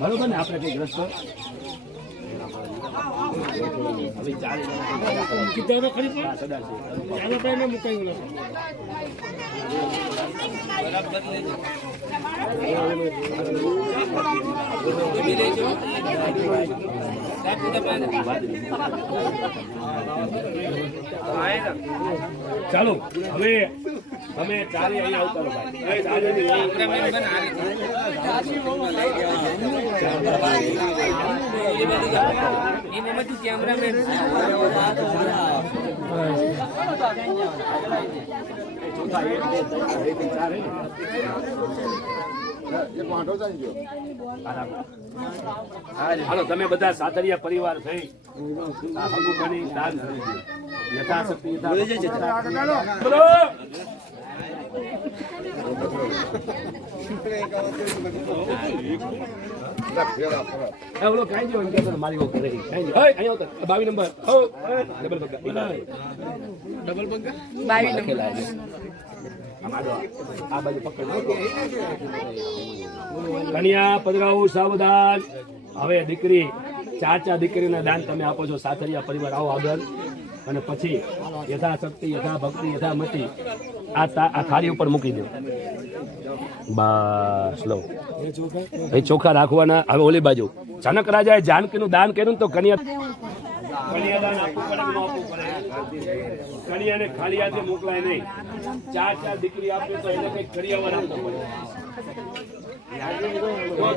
બરોબર ને? આપણે કઈક રસ્તો ચાલો હવે તમે ચારે અહીં આવતા રહો હાલો તમે બધા સાથરિયા પરિવાર થઈ દાન યથાશક્તિ મારી 22 નંબર ડબલ આ બાજુ પકડ. કન્યા પધરાવો સાવધાન. હવે દીકરી ચાર દીકરીના દાન તમે આપો છો. સાથરિયા પરિવાર આવો આગળ. અને પછી યથાશક્તિ યથા ભક્તિ યથા મતિ આ થાળી ઉપર મૂકી દો. બસ લો. એ ચોખા રાખવાના. હવે ઓલી બાજુ જનક રાજાએ જાનકીનું દાન કર્યું તો કન્યાદાન આપવું પડે કે ન આપવું પડે? કન્યાને ખાલી હાથે મોકલાય નહીં. ચાર દીકરી આપે તો એને કઈક કરિયાવર આપવું પડે.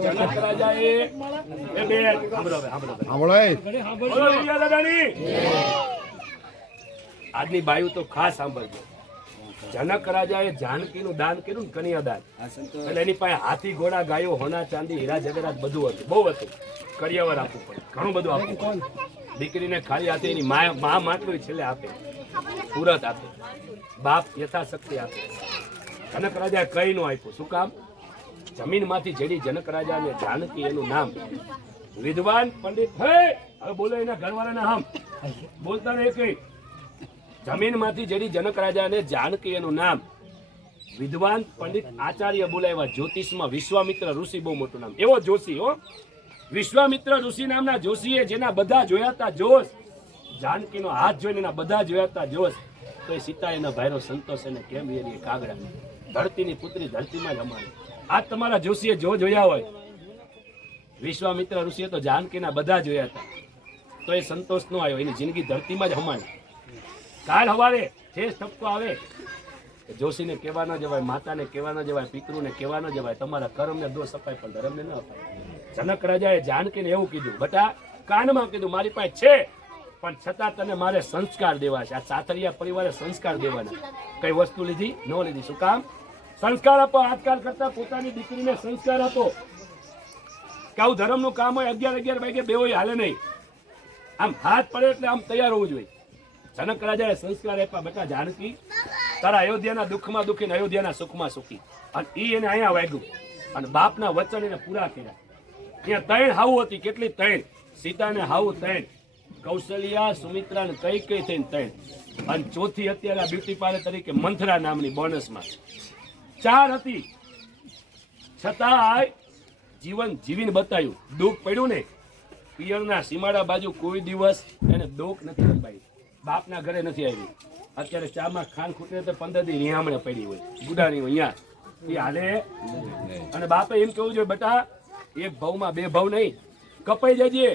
જનક રાજાએ આજની બાયુ તો ખાસ સાંભળજો. જનક રાજાએ જાનકીનું દાન કર્યું ને કન્યાદાન, એટલે એની પાસે હાથી ઘોડા ગાયો હોના ચાંદી હીરા જગરાત બધું હતું, બહુ હતું. કરિયાવર આપવું પડે, ઘણું બધું આપવું પડે. દીકરીને ખાલી હાથે એની મા માટલું છેલ્લે આપે, સુરત આપે, બાપ યથાશક્તિ આપે. જનક રાજાએ કઈ નું આપ્યું, શું કામ? જમીનમાંથી જેડી જનક રાજા અને જાનકી એનું નામ વિદ્વાન પંડિત. હવે બોલો એના ઘરવાળાના નામ બોલતા રહે. કઈ જમીનમાંથી જેડી જનક રાજા અને જાનકી એનું નામ વિદ્વાન પંડિત આચાર્ય બોલાવ્યા. જ્યોતિષમાં વિશ્વામિત્ર ઋષિ બહુ મોટું નામ, એવો જોશી હો, વિશ્વામિત્ર ઋષિ નામના જોશીએ જેના બધા જોયા હતા જોશ, જાનકીનો હાથ જોઈને એના બધા જોયા હતા જોશ, તો એ સીતા એના ભાઈનો સંતોષ એને કેમ વેરી કાગડા, ધરતીની પુત્રી ધરતીમાં જ અમારી. આજ તમારા જોશીએ જોયા હોય, વિશ્વામિત્ર ઋષિએ તો જાનકીના બધા જોયા હતા, તો એ સંતોષ નો આવ્યો, એની જિંદગી ધરતીમાં જ હમાણી. કાલ હવારે જે ઠપકો આવે, જોશીને કહેવા ન જવાય, માતાને કહેવા ન જવાય, પિતૃને કહેવા ન જવાય, તમારા કર્મને દોષ અપાય પણ ધર્મને ન અપાય. જનક રાજાએ જાનકીને એવું કીધું, બટા કાનમાં કીધું મારી પાસે છે, પણ છતાં તને મારે સંસ્કાર દેવા છે. આ સાતરિયા પરિવારે સંસ્કાર દેવાના. કઈ વસ્તુ લીધી? ન લીધી. શું કામ? સંસ્કાર આપો. આજકાલ કરતા પોતાની દીકરીને સંસ્કાર આપો. કે આવું ધર્મનું કામ હોય 11 વાગે બેહોય હાલે નહીં. આમ હાથ પડે એટલે આમ તૈયાર હોવું જોઈએ. જનક રાજાએ સંસ્કાર આપ્યા, બેટા જાનકી તારા અયોધ્યાના દુઃખમાં દુઃખી ને અયોધ્યાના સુખમાં સુખી. અને ઈ એને અહીંયા વાગ્યું અને બાપના વચન એને પૂરા કર્યા. ત્યાં 3 હાવું હતી. કેટલી? 3. સીતાને હાવું 3, કૌશલ્યા, સુમિત્રા ને કઈ થઈને 3, અને ચોથી અત્યારે બ્યુટી પાર્લર તરીકે મંથરા નામની બોનસમાં 4 હતી. છતાં જીવન જીવીને બતાવ્યું. દુઃખ પડ્યું ને, પિયરના સીમાડા બાજુ કોઈ દિવસ એને દુઃખ નથી લંબાઈ. બાપના ઘરે નથી આવી. અત્યારે ચામાં ખાંડ ખૂટે તો 15 દી નિહામણે પડી હોય, ગુડાની હોય અહીંયા એ હાલે. અને બાપે એમ કેવું જોઈએ, બેટા એક ભાવમાં 2 ભાવ નહીં, કપાઈ જાય,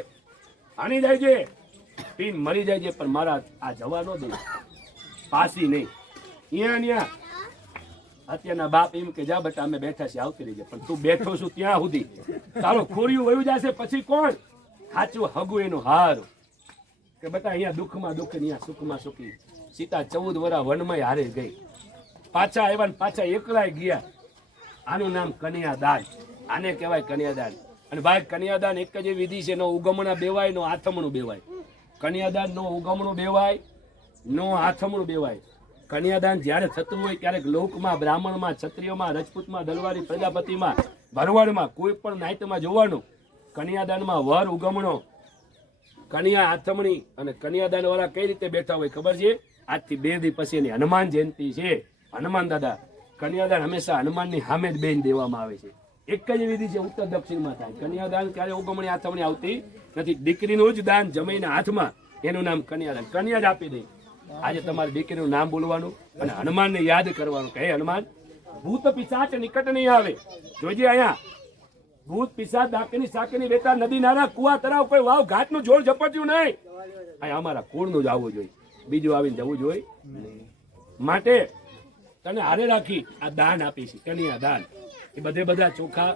હાની જાય, પીન મરી જાય, પણ મારા આ જવા ન દે, પાસી નહીં. અહીંયા અત્યારના બાપ એમ કે જા બેટા અમે બેઠા છે, આવતી રહીજે. પણ તું બેઠો છું ત્યાં સુધી તારો ખોરિયું વયું જશે, પછી કોણ સાચું હગું એનું હારું. કે બેટા અહીંયા દુઃખમાં દુઃખ, અહીંયા સુખમાં સુખી. સીતા 14 વર્ષ વનમાં હારે ગઈ, પાછા આવ્યા ને પાછા એકલાય ગયા. આનું નામ કન્યાદાન, આને કહેવાય કન્યાદાન. અને ભાઈ કન્યાદાન એક જ વિધિ છે, નો ઉગમણા બેવાય, નો આથમણું બેવાય. કન્યાદાન નો ઉગમણું બેવાય, નો આથમણું બેવાય. કન્યાદાન જ્યારે થતું હોય ક્યારેક લોકમાં, બ્રાહ્મણમાં, ક્ષત્રિયોમાં, રજપૂતમાં, દલવારી, પ્રજાપતિમાં, ભરવાડમાં, કોઈ પણ નાયતમાં જોવાનું. કન્યાદાનમાં વર ઉગમણો, કન્યા આથમણી અને કન્યાદાન વાળા કઈ રીતે બેઠા હોય ખબર છે? આજથી 2 દી પછી એની હનુમાન જયંતિ છે. હનુમાન દાદા કન્યાદાન હંમેશા હનુમાનની સામે જ બેન દેવામાં આવે છે. એક જ વિધિ છે, ઉત્તર દક્ષિણમાં થાય. કન્યાદાન ક્યારે ઉગમણી આથમણી આવતી નથી. દીકરીનું જ દાન જમાઈના હાથમાં, એનું નામ કન્યાદાન. કન્યા જ આપી દે. આજે તમારી દીકરીનું નામ બોલવાનું અને હનુમાનને યાદ કરવાનું કે હે હનુમાન, ભૂત પિશાચ નિકટ નહીં આવે. જોજે અહીંયા ભૂત પિશાચ ડાકની સાકની વેતા નદી નાળા કુવા તળાવ કોઈ વાવ ઘાટનું જોર ઝપટ્યું નહીં. અહીંયા અમારા કુળનું જ આવવું જોઈએ, બીજું આવીને જવું જોઈએ. માટે તને હારે રાખી આ દાન આપી છે, કન્યા દાન. એ બધા ચોખા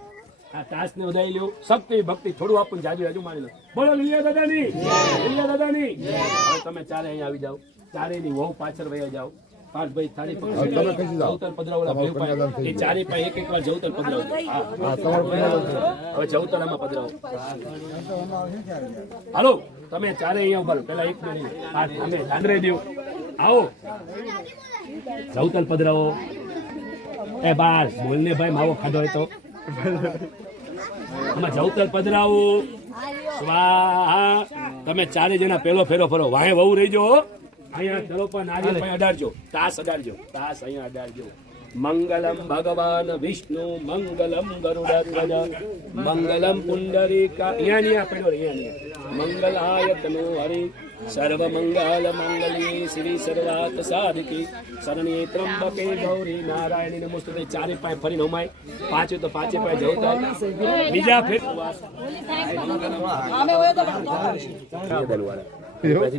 આ તાસ ને વધારી લ્યો, શક્તિ ભક્તિ થોડું આપણને જાજુ હજુ માની લો. બોલો લીલા દાદાની, લીલા દાદાની. હવે તમે ચારે અહીંયા આવી જાઓ, ચારેની વહુ પાછળ વયા જાઓ. 5 ભાઈ થાળી જવતર પધરાવડા ભાઈ પાસે, એ ચારે પાસે એક વાર જવતર પધરાવજો. હવે જવતર આમાં પધરાવો. હાલો તમે ચારે અહીંયા ઉભા રહો. પેલા એક મિનિટ અમે દાંડરે દેવ આવો, જવતર પધરાવો. એ બાસ બોલને ભાઈ, માવો ખાધો હોય તો આમાં જવતર પધરાવો. સ્વાહા. તમે ચારે જણા પેલો ફેરો ફરો, વાહે વહુ રહીજો. અહીંયા દરોપા નારિયેળ પાસે અડાડજો, તાસ અડાડજો, તાસ અહીંયા અડાડજો. મંગલમ ભગવાન વિષ્ણુ મંગલમ ગરુડધ્વજ મંગલમ પુંડરીકા. અહીંયા પડ્યો, અહીંયા મંગલાય તનુ હરિ સર્વ મંગલ મંગલી શ્રી સર્વાત સાધિકી શરણ્યે ત્રંબકે ગૌરી નારાયણી નમોસ્તુતે. ચારે પાસે ફરીને હમાય, પાંચે તો પાંચે પાસે જવતા. બીજા ફેર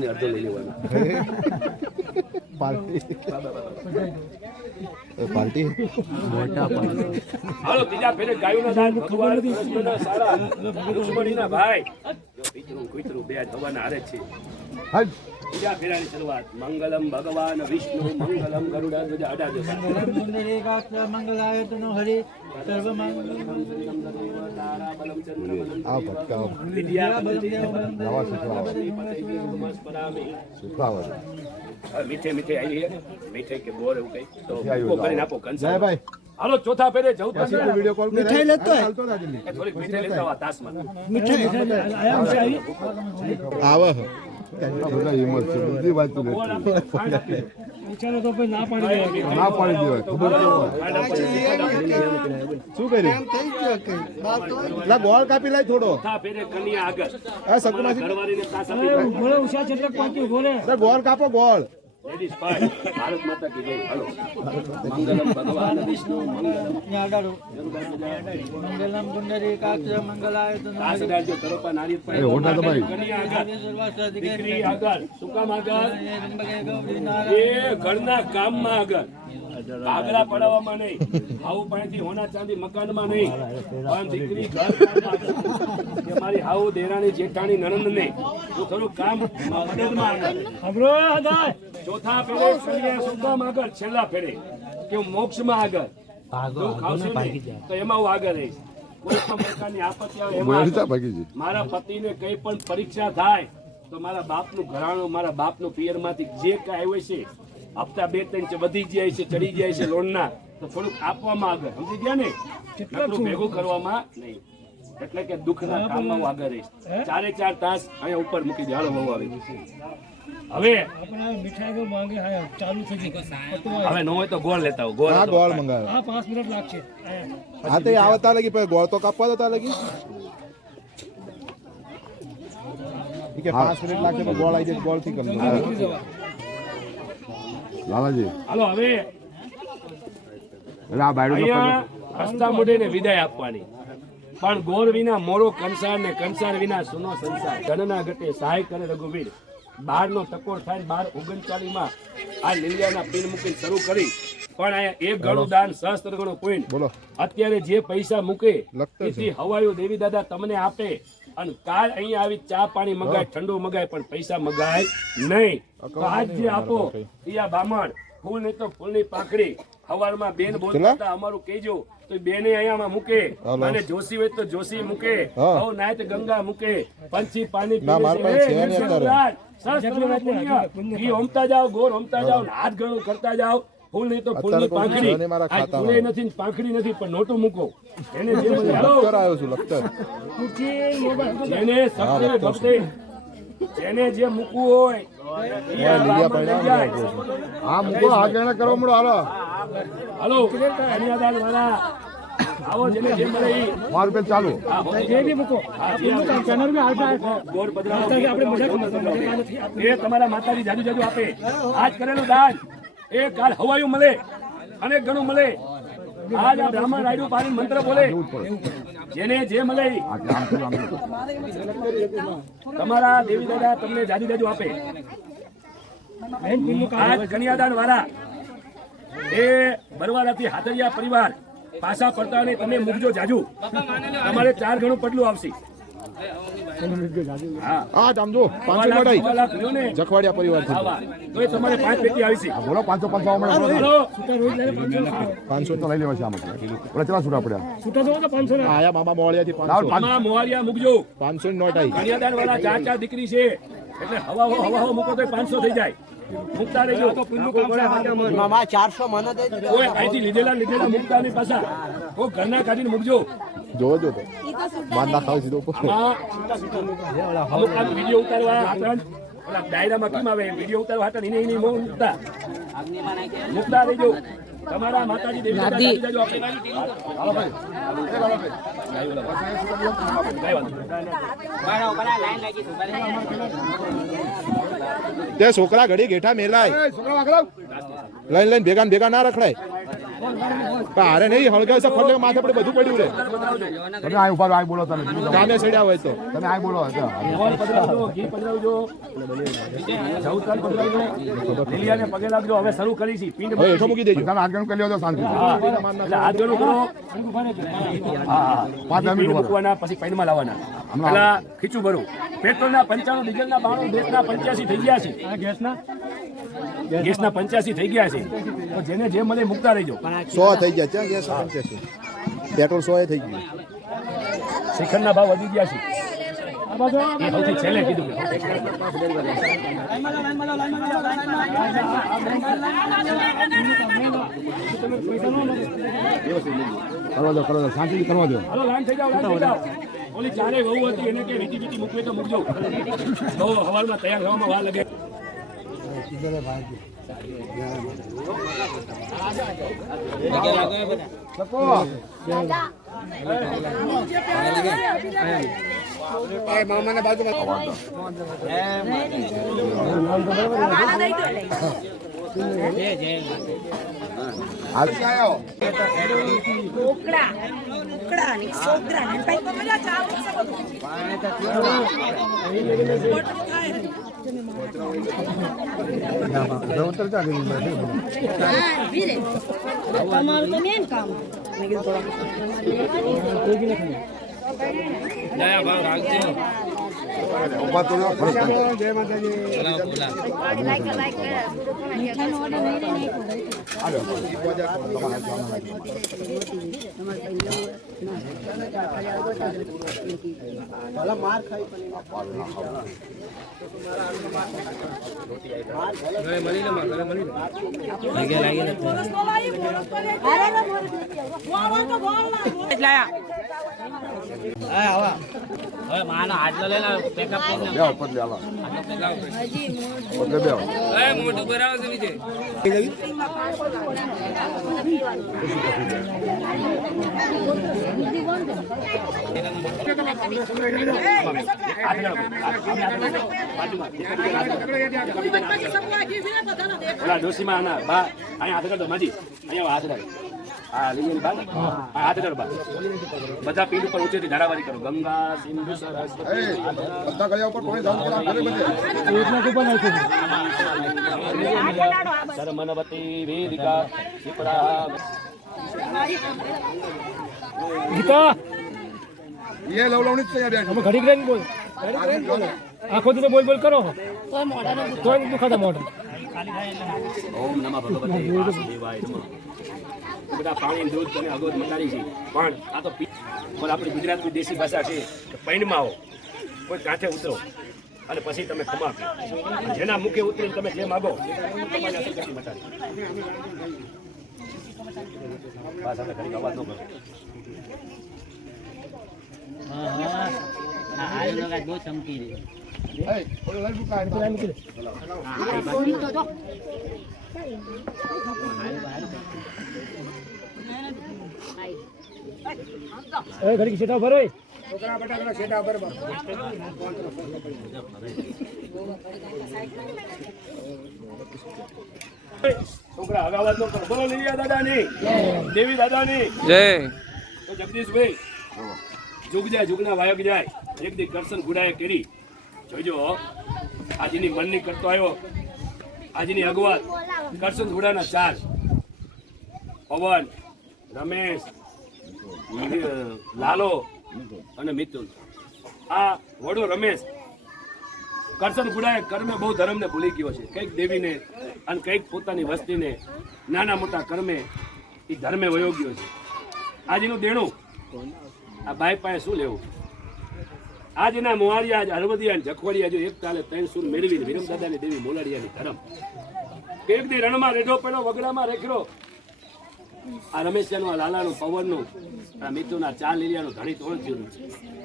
અડધો લઈ લેવાનો. પાર્ટી મોટા હાલો ત્રીજા ફેરે ગાયોના દાન ભગવાન કૃષ્ણના સારા દુશ્મનીના ભાઈ. પિતૃ કુતરું બે હવાના હારે છે. બીજા ફેરાની શરૂઆત. મંગલમ ભગવાન વિષ્ણુ મંગલમ ગરુડધ્વજ. અડાજો આ ભટકા નવા શીખવા મીઠે મીઠે આવી છે. મીઠે કે બોર એવું કઈ તો આવ્યું, ભૂકો કરીને આપો જય કંસાર. ભાઈ હાલો ચોથા ફેરે જવું પછી તમને. વિડિયો કોલ મીઠાઈ લેતો હોય. થોડીક મીઠાઈ લેતા આવા તાસમાં. આવે બધા હિંમત છે બધી વાત તું ગોળ આપો, ખાંડ આપી. ના પાડી દેવાય ખબર શું કર્યું થઈ ગયો કઈ બાપ તો એટલે ગોળ કાપી લાય થોડો ચોથા ફેરે કન્યા આગળ. આ સગુનાજી ઘરવાળીને તાસ આપી દો. ગોળ કાપો ગોળ લેડીઝ ફાઈટ. ભારત માતા કી જય. હાલો. મંગલમ ભગવાન વિષ્ણુ મંગલમ મંગલમ પુંડરીકાક્ષ મંગલાય તાસ અડાડજો. તરોપા નારિયેળ પાણી. એ હોટા દબાઈ. કન્યા આગળ. દીકરી આગળ. શું કામ આગળ? સર્વ એ ઘરના કામમાં આગળ. કાગડા પડાવવામાં નહીં. હાઉ પાણીથી હોના ચાંદી મકાનમાં નહીં. પણ દીકરી ઘર કામમાં આગળ. કે મારી હાઉ દેરાણી જેઠાણી નણંદ નહીં. હું થોડું કામ મદદમાં આગળ. ચોથા ફેરે કન્યા શું કામ આગળ? છેલ્લા ફેરે કે હું મોક્ષમાં આગળ. જો ખાવશે ને તો એમાં હું આગળ રહીશ. કોઈ પણ પ્રકારની આપત્તિ આવે એમાં બોલતા આગળ. ભાગીજી મારા પતિને કઈ પણ પરીક્ષા થાય તો મારા બાપનું ઘરાણું, મારા બાપનું પિયરમાંથી જે કઈ આવ્યું છે, હપ્તા 2-3 વધી જાય છે, ચડી જાય છે લોનના, તો થોડુંક આપવામાં આગળ. સમજી ગયા ને? નકરું ભેગું કરવામાં નહીં. એટલે કે દુઃખના કામમાં હું આગળ રહીશ. 4 તાસ અહીંયા ઉપર મૂકી દે. હાલો બહુ આવી હવે હવે ન હોય તો ગોળ લેતા આવો. ગોળ હા હતો. ગોળ મંગાવ્યો હા તે આવતા લગી પછી ગોળ તો કાપવા દેતા લગી ઠીક છે 5 મિનિટ લાગશે તો ગોળ આવી જાય ગોળ થી કરી લાલાજી હાલો હવે આ બાયડો અહીંયા હસતા મોઢેને વિદાય આપવાની. પણ ગોર વિના મોરો કંસાર ને કંસાર વિના સુનો સંસાર. ધનના ગટે સહાય કરે રઘુવીર. 12નો ટકોર થાય 12:39 માં આ લીલિયાના પિન મૂકીને શરૂ કરી. પણ અહીંયા 1 ગણું દાન, સહસ્ત્ર ગણું પુણ્ય. બોલો અત્યારે જે પૈસા મૂકે લખતો છે. એથી હવાયું દેવી દાદા તમને આપે. અને કાલ અહીંયા આવી ચા પાણી મગાય, ઠંડુ મગાય, પણ પૈસા મગાય નહીં. તો આજ જે આપો ઈ આ બામણ ફૂલ નહીં તો ફૂલની પાંખડી. હવારમાં બેન બોલતા હતા, અમારું કહેજો તો બેને અહીંયામાં મૂકે. હાલો. અને જોશી હોય તો જોશી મૂકે. હા. હવ નાય તો ગંગા મૂકે. પંછી પાણી ના, મારા પાસે છે નહીં અત્યારે. સહસ્ત્રના પુણ્ય. ઘી હોમતા જાઓ, ગોળ હોમતા જાઓ, ને હાથ ગણું કરતા જાઓ. ફૂલ નહીં તો ફૂલની અત્યારે કોઈ પાંખડી. છે નહીં મારા આજ ખાતામાં. ફૂલે નથી ને પાંખડી નથી, પણ નોટું મૂકો. એને જે મળે, હાલો. લખતર આવ્યો છું લખતર જેને સત્ય ભક્તિ, જેને જે મૂકવું હોય ઈ આ લીલિયા બ્રાહ્મણ લઈ પૈણા જાય. હા મૂકો આગળ કરો મળો હાલો હાલો કન્યાદાન વાળા આવો, જેને જે મળે ઈ. મારું પેન ચાલુ હા, હો. હા, ગોળ પધરાવો. એ તમારા માતાજી જાજુ જાજુ આપે. આજ કરેલું દાન એ કાલ હવાયું મળે, અનેક ગણું મળે. આજ આ બ્રાહ્મણ રાયડું પાડીને મંત્ર બોલે, જેને જે મળે ઈ. તમારા દેવી દાદા તમને જાજુ જાજુ આપે. આજ કન્યાદાન વાળા એ બરવાડાથી હાથરિયા પરિવાર પાછા પડતા ને તમે મૂકજો જાજુ. તમારે 4 ગણું પડલું આવશે. હા, હા સમજો 500 સવા નોટ લાખ લ્યો ને જખવાડિયા પરિવાર થી આવા. તો એ તમારે 5 પેટી આવી છે. બોલો 500 મળે હાલો. 500 તો લઈ લેવા છે આમાં ઓલા કેટલા છૂટા પડ્યા આયા મામા મોળિયાથી 500 આમાં મોહરિયા મૂકજો. 500 ની નોટ આવી કન્યાદાન વાળા 4 દીકરી છે એટલે હવા મૂકો તો 500 થઈ જાય. મૂકતા રહેજો. મામા 400 મને દે કોઈ અહીંથી લીધેલા મૂકતા નહીં પાછા. કોઈ ઘરના કાઢીને મૂકજો. જોજો તો માન ના ખાવ સીધો ઉપર આમાં અમુક આ વિડીયો ઉતારવા હાટન ઓલા ડાયરામાં કેમ આવે વિડીયો ઉતારવા હાટન એને મૂકતા રહેજો. તમારા માતાજી દેવી દાદા જાજુ જાજુ આપે. હાલો ભાઈ. તે છોકરા ઘડી ગેઠા મેલાય લઈને ભેગા ને ભેગા ના રખડાય અરે નહીં હળગાવ છે ફટલે માથે પડે બધું પડ્યું રે તમે આ ઉભા રહો, આ બોલો તમે કામે સડ્યા હોય તો તમે આ બોલો ગોળ પધરાવજો, ઘી પધરાવજો, જવતલ પધરાવજો, લીલિયાને પગે લાગજો. હવે શરૂ કરી છે પિંડ હવે હેઠો મૂકી દેજો તમે આગળ કરી લેજો શાંતિ એટલે હાથ જોડો કરો. હા, 5 મિનિટ મૂકવાના, પછી પૈનમાં લાવવાના. પેલા ખીચું ભરું. પેટ્રોલના 95, ડીઝલના 92, ગેસના 85 થઈ ગયા છે. ગેસના 85 થઈ ગયા છે. તો જેને જે મળે મૂકતા રહેજો. 100 થઈ ગયા છે ગેસ 85 પેટ્રોલ 100 થઈ ગયું. શ્રીખંડના ભાવ વધી ગયા છે. એ સૌથી છેલ્લે કીધું કે કરવા દો શાંતિ કરવા દો. હાલો લાઈન થઈ જાઓ, લાઈન થઈ જાઓ. ઓલી ચારે વહુ હતી એને કે વીટી વીટી મૂકવી તો મૂકજો. તો હવારમાં તૈયાર થવામાં વાર લાગે. મામાના બાજુમાં તમારું તો મેન કામ ઉભા તો રહ્યો, ફરક પડે. મીઠાનો ઓર્ડર નહીં માર ખાઈ હવે માનો આટલો લે ને પેકઅપ કરીને બેહો, પતલે હાલો. પતલે બેહો. મોટું બરાબર છે વિજય ઓલા ડોસીમાં આના બા અહીંયા હાથ કરતો માજી અહીંયા હાથ કરે. હા લીલી બા હાથ કરો બા. બધા પીઠ ઉપર ઊંચેથી ધારાવારી કરો. ગંગા સિંધુ સરસ્વતી બધા ગયા ઉપર પાણી જાવું પડે, બધે. સરમનવતી વેદિકા શીપડા ગીતા એ લવલવણી જ તૈયાર અમે ઘડીક રહીને બોલ આખો દિવસ બોલ બોલ કરો તો દુખાતા મોઢા. ઓમ નમઃ ભગવતે વાસુદેવાય નમઃ. બધા પાણી દૂધ તમે અગોદ મટાડી છે પણ આ તો પણ આપણી ગુજરાતની દેશી ભાષા છે કે પૈણમાં આવો, કોઈ કાંઠે ઉતરો અને પછી તમે ખમા પીઓ. જેના મુખે ઉતરીને તમે જે માગો તમારી અસર કરતી મટાડી. બસ આપણે ઘડીક અવાજ ન કરો. આ લોકો બહુ ચમકી રહી હવે ઘડીક સેટા ભરે છોકરા હવે અવાજ ન કરો. બોલો લીલિયા દાદાની દેવી દાદાની જય. તો જગદીશભાઈ જુગ જાય જુગના વાયક જાય એક દી કરશન ગુડાએ કરી જોજો. આજની મનની કરતો આવ્યો. આજની અગવાત કરશન ગુડાના 4 પવન, રમેશ, લાલો અને મિતુલ. આ વડો રમેશ કરશન ગુડાએ કર્મે બહુ ધર્મને ભૂલી ગયો છે. કંઈક દેવીને અને કંઈક પોતાની વસ્તીને નાના મોટા કર્મે એ ધર્મે વયો ગયો છે. આજનું દેણું આ બાઈ પાસે શું લેવું? આજના મોવારિયા આજ હળવદિયા જખવડિયા જો એક તાલે 3 સૂર મેળવીને વિરમ દાદાની દેવી મોલાડિયાની ધરમ એક દી રણમાં રેઢો પેલો વગડામાં રેખડો. આ રમેશિયાનું, આ લાલાનું, પવનનું, આ મિતુના 4 લીલિયાનું ધણી તોડ થયું.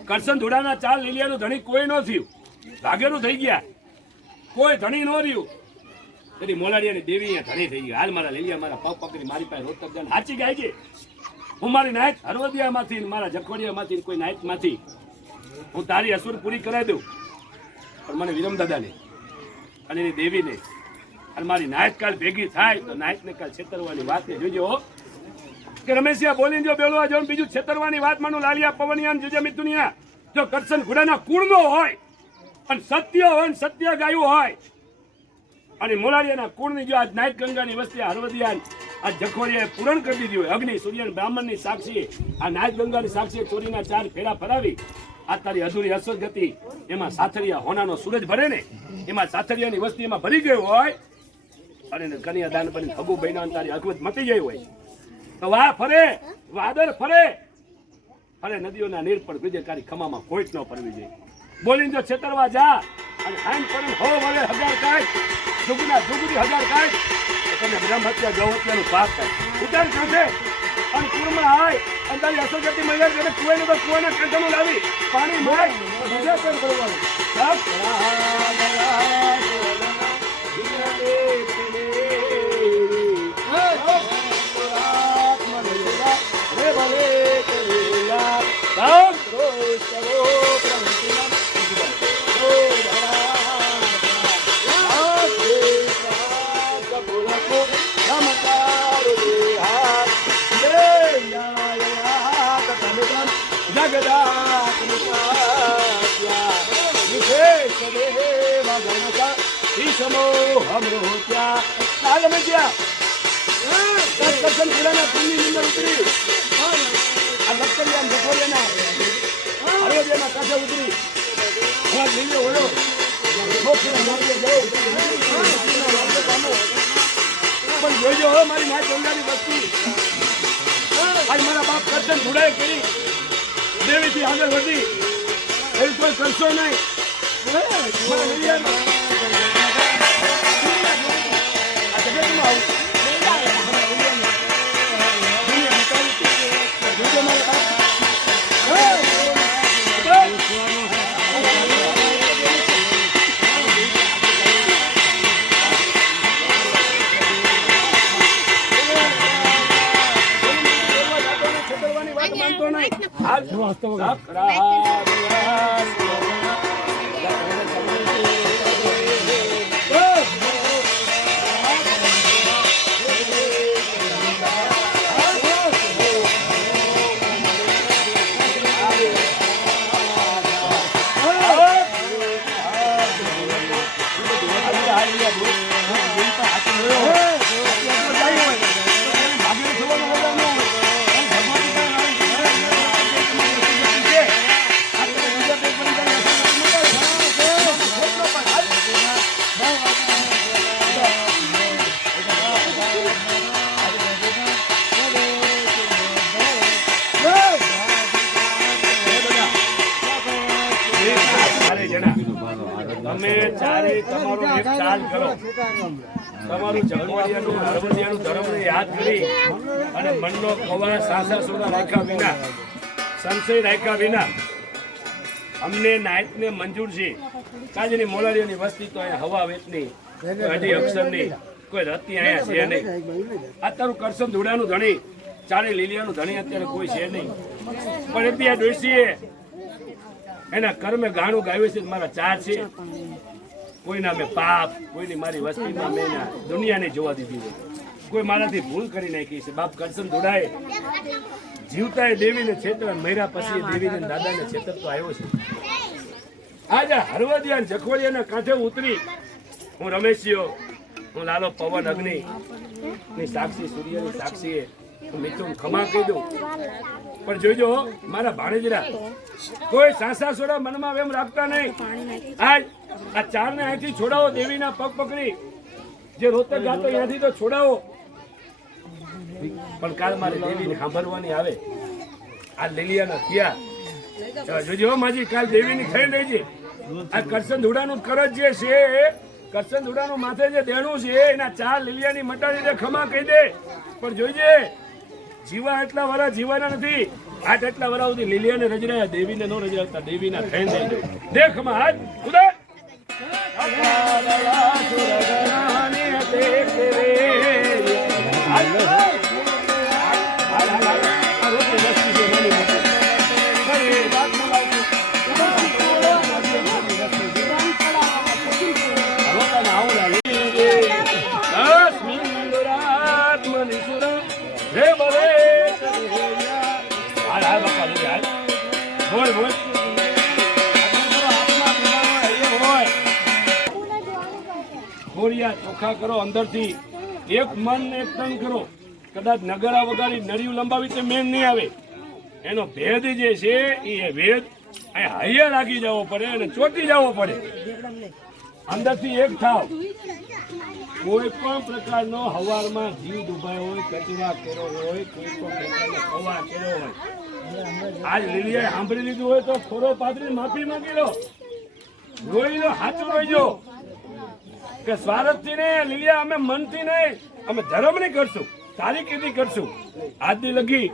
કરશન ધોડાના 4 લીલિયાનું ધણી કોઈ ન થયું. ભાગેનું થઈ ગયા. કોઈ ધણી ન રહ્યું. તેથી મોલાડિયાની દેવી અહીંયા ધણી થઈ ગઈ. હાલ મારા લીલિયા મારા પગ પકડી મારી પાસે રોતક જાન સાચી ગાય છે. હું મારી નાયત હળવદિયામાંથી મારા જખવડિયામાંથી કોઈ નાયતમાંથી હું તારી અસુર પૂરી કરાવી દઉં. પણ મને વિરમ દાદાને અને એની દેવીને અને મારી નાયત કાલ ભેગી થાય તો નાયતને કાલ છેતરવાની વાત ને જોજો. કે રમેશિયા બોલીને જો બેલવા જાવ બીજું છેતરવાની વાત માનું લાલિયા પવનિયા જુજે મિથુનિયા જો કરશન ઘોડાના કુળનો હોય અને સત્ય હોય ને સત્ય ગાયું હોય અને મોલારિયાના કુળની જો આજ નાયક ગંગાની વસ્તી હરવદિયાન આ જખોરિયાએ પૂરણ કરી દીધી હોય અગ્નિ સૂર્ય બ્રાહ્મણની સાક્ષી આ નાયક ગંગાની સાક્ષી ચોરીના 4 ફેરા ફરાવી આ તારી અધૂરી અસરગતિ એમાં સાથરિયા હોનાનો સૂરજ ભરે ને એમાં સાથરિયાની વસ્તી એમાં ભરી ગયો હોય અને કન્યા દાન બની હગુ બહેના તારી અગવત મટી ગઈ હોય તો વાહ ફરે વાદર ફરે ફરે નદીઓના નીર પર વિજયકારી ખમામાં કોઈ જ ન પરવી જાય બોલીને જો છેતરવા જા અને હાઈન પર હો વલે હજાર કાઢ જુગના જુગડી હજાર કાઢ તો તમે બ્રહ્મ હત્યા ગૌ હત્યાનું પાપ થાય ઉતાર કાઢે અને કુળમાં આય અને તારી અસરગતિ મહિલા તેને કુવાને તો કુવાના કાંઠામાં લાવી પાણી માય બીજા કેમ કરવાનું જોઈજો મારી નાય ડોંગાની વસ્તી આજ મારા બાપ કરશન ધુડાઈ કરી દેવીથી આગળ વધી એવી કોઈ કરશો નહીં તમે ચારે તમારો એક ચાલ કરો તમારું જગવાડિયાનું હળવદિયાનું ધર્મને યાદ કરી અને મનનો કવા સાસા સોના રાખ્યા વિના સંશય રાખ્યા વિના અમને નાયકને મંજૂર છે કાજની મોલારીઓની વસ્તી તો અહીંયા હવા વેતની અઢી અક્ષરની કોઈ રતી અહીંયા છે નહીં આ તારું કરશન ધોડાનું ધણી ચારે લીલિયાનું ધણી અત્યારે કોઈ છે નહીં પણ ત્યાં ડોસીએ એના કર્મે ગાણું ગાવ્યું છે મારા ચાર છે કોઈના મેં પાપ કોઈની મારી વસ્તીમાં મેં દુનિયાને જોવા દીધી છે કોઈ મારાથી ભૂલ કરી નાખી છે બાપ કરશન ધોડાએ જીવતા એ દેવીને છેતર મહિરા પછી દેવીને દાદાને છેતર તો આવ્યો છે આજે હરવદિયા જખવડિયાના કાંઠે ઉતરી હું રમેશિયો હું લાલો પવન અગ્નિ ની સાક્ષી સૂર્યની સાક્ષીએ હું મિથુન ખમા કહી દઉં પણ જોઈજો મારા ભાણેજરા કોઈ સાસા સોડા મનમાં એમ રાખતા નહીં આજ આ ચારને અહીંથી છોડાવો દેવીના પગ પકડી જે રોતક ગાતો અહીંયાથી તો છોડાવો પણ કાલ મારે દેવીને સાંભળવાની આવે આ લીલિયાના થયા જોજો માજી કાલ દેવીની થઈ રહી છે આ કરશન ધુડાનું કરજ જે છે કરશન ધુડાનું માથે જે દેણું છે એના ચાર લીલિયાની મટાડી દે ખમા કહી દે પણ જોઈજે જીવા એટલા વરા જીવાના નથી આઠ એટલા વરા સુધી લીલિયાને રજરાયા દેવીને નો રજરાવતા દેવીના થઈ દે દેખ માં હાથ ઉદય બોલ બોલ ખોડિયા ચોખા કરો અંદરથી એક મન ને એક તન કરો. કદાચ નગરા વગાડી નળિયું લંબાવી તે મેન નહીં આવે. એનો ભેદ જે છે એ ભેદ અહીંયા હૈયા લાગી જવો પડે અને ચોટી જવો પડે. અંદરથી એક થાવ. કોઈ પણ પ્રકારનો હવારમાં જીવ ડૂબાયો હોય, કચરા કર્યો હોય, કોઈ પણ પ્રકારનો હવા કર્યો હોય, આજ લીલીએ સાંભળી લીધું હોય તો ખોરો પાથરી માફી માંગી લો. જોઈ લો, સાચું કહીજો કે સ્વાર્થથી નહીં લીલિયા, અમે મનથી નહીં, અમે ધર્મની કરશું, તારી કીધી કરશું. આજની લગી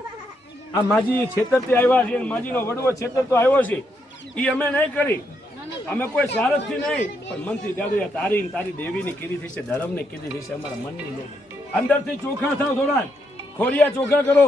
આ માજી છેતરથી આવ્યા છે, માજીનો વડવો છેતરતો આવ્યો છે, એ અમે નહીં કરી. અમે કોઈ સ્વાર્થથી નહીં, પણ મનથી ત્યારે તારી તારી દેવીની કીધી થઈ છે, ધર્મની કીધી થઈ છે, અમારા મનની નહીં. અંદરથી ચોખા થાવ થોડા. ખોડિયા ચોખા કરો.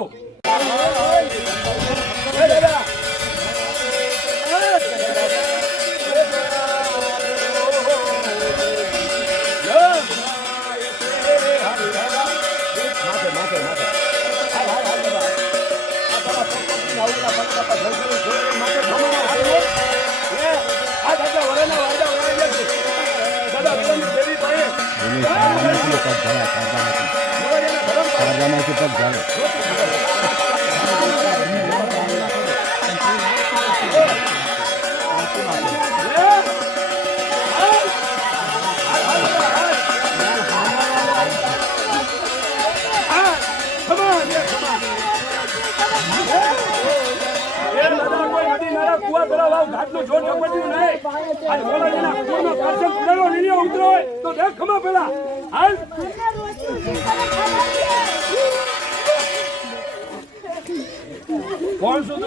કોણ શું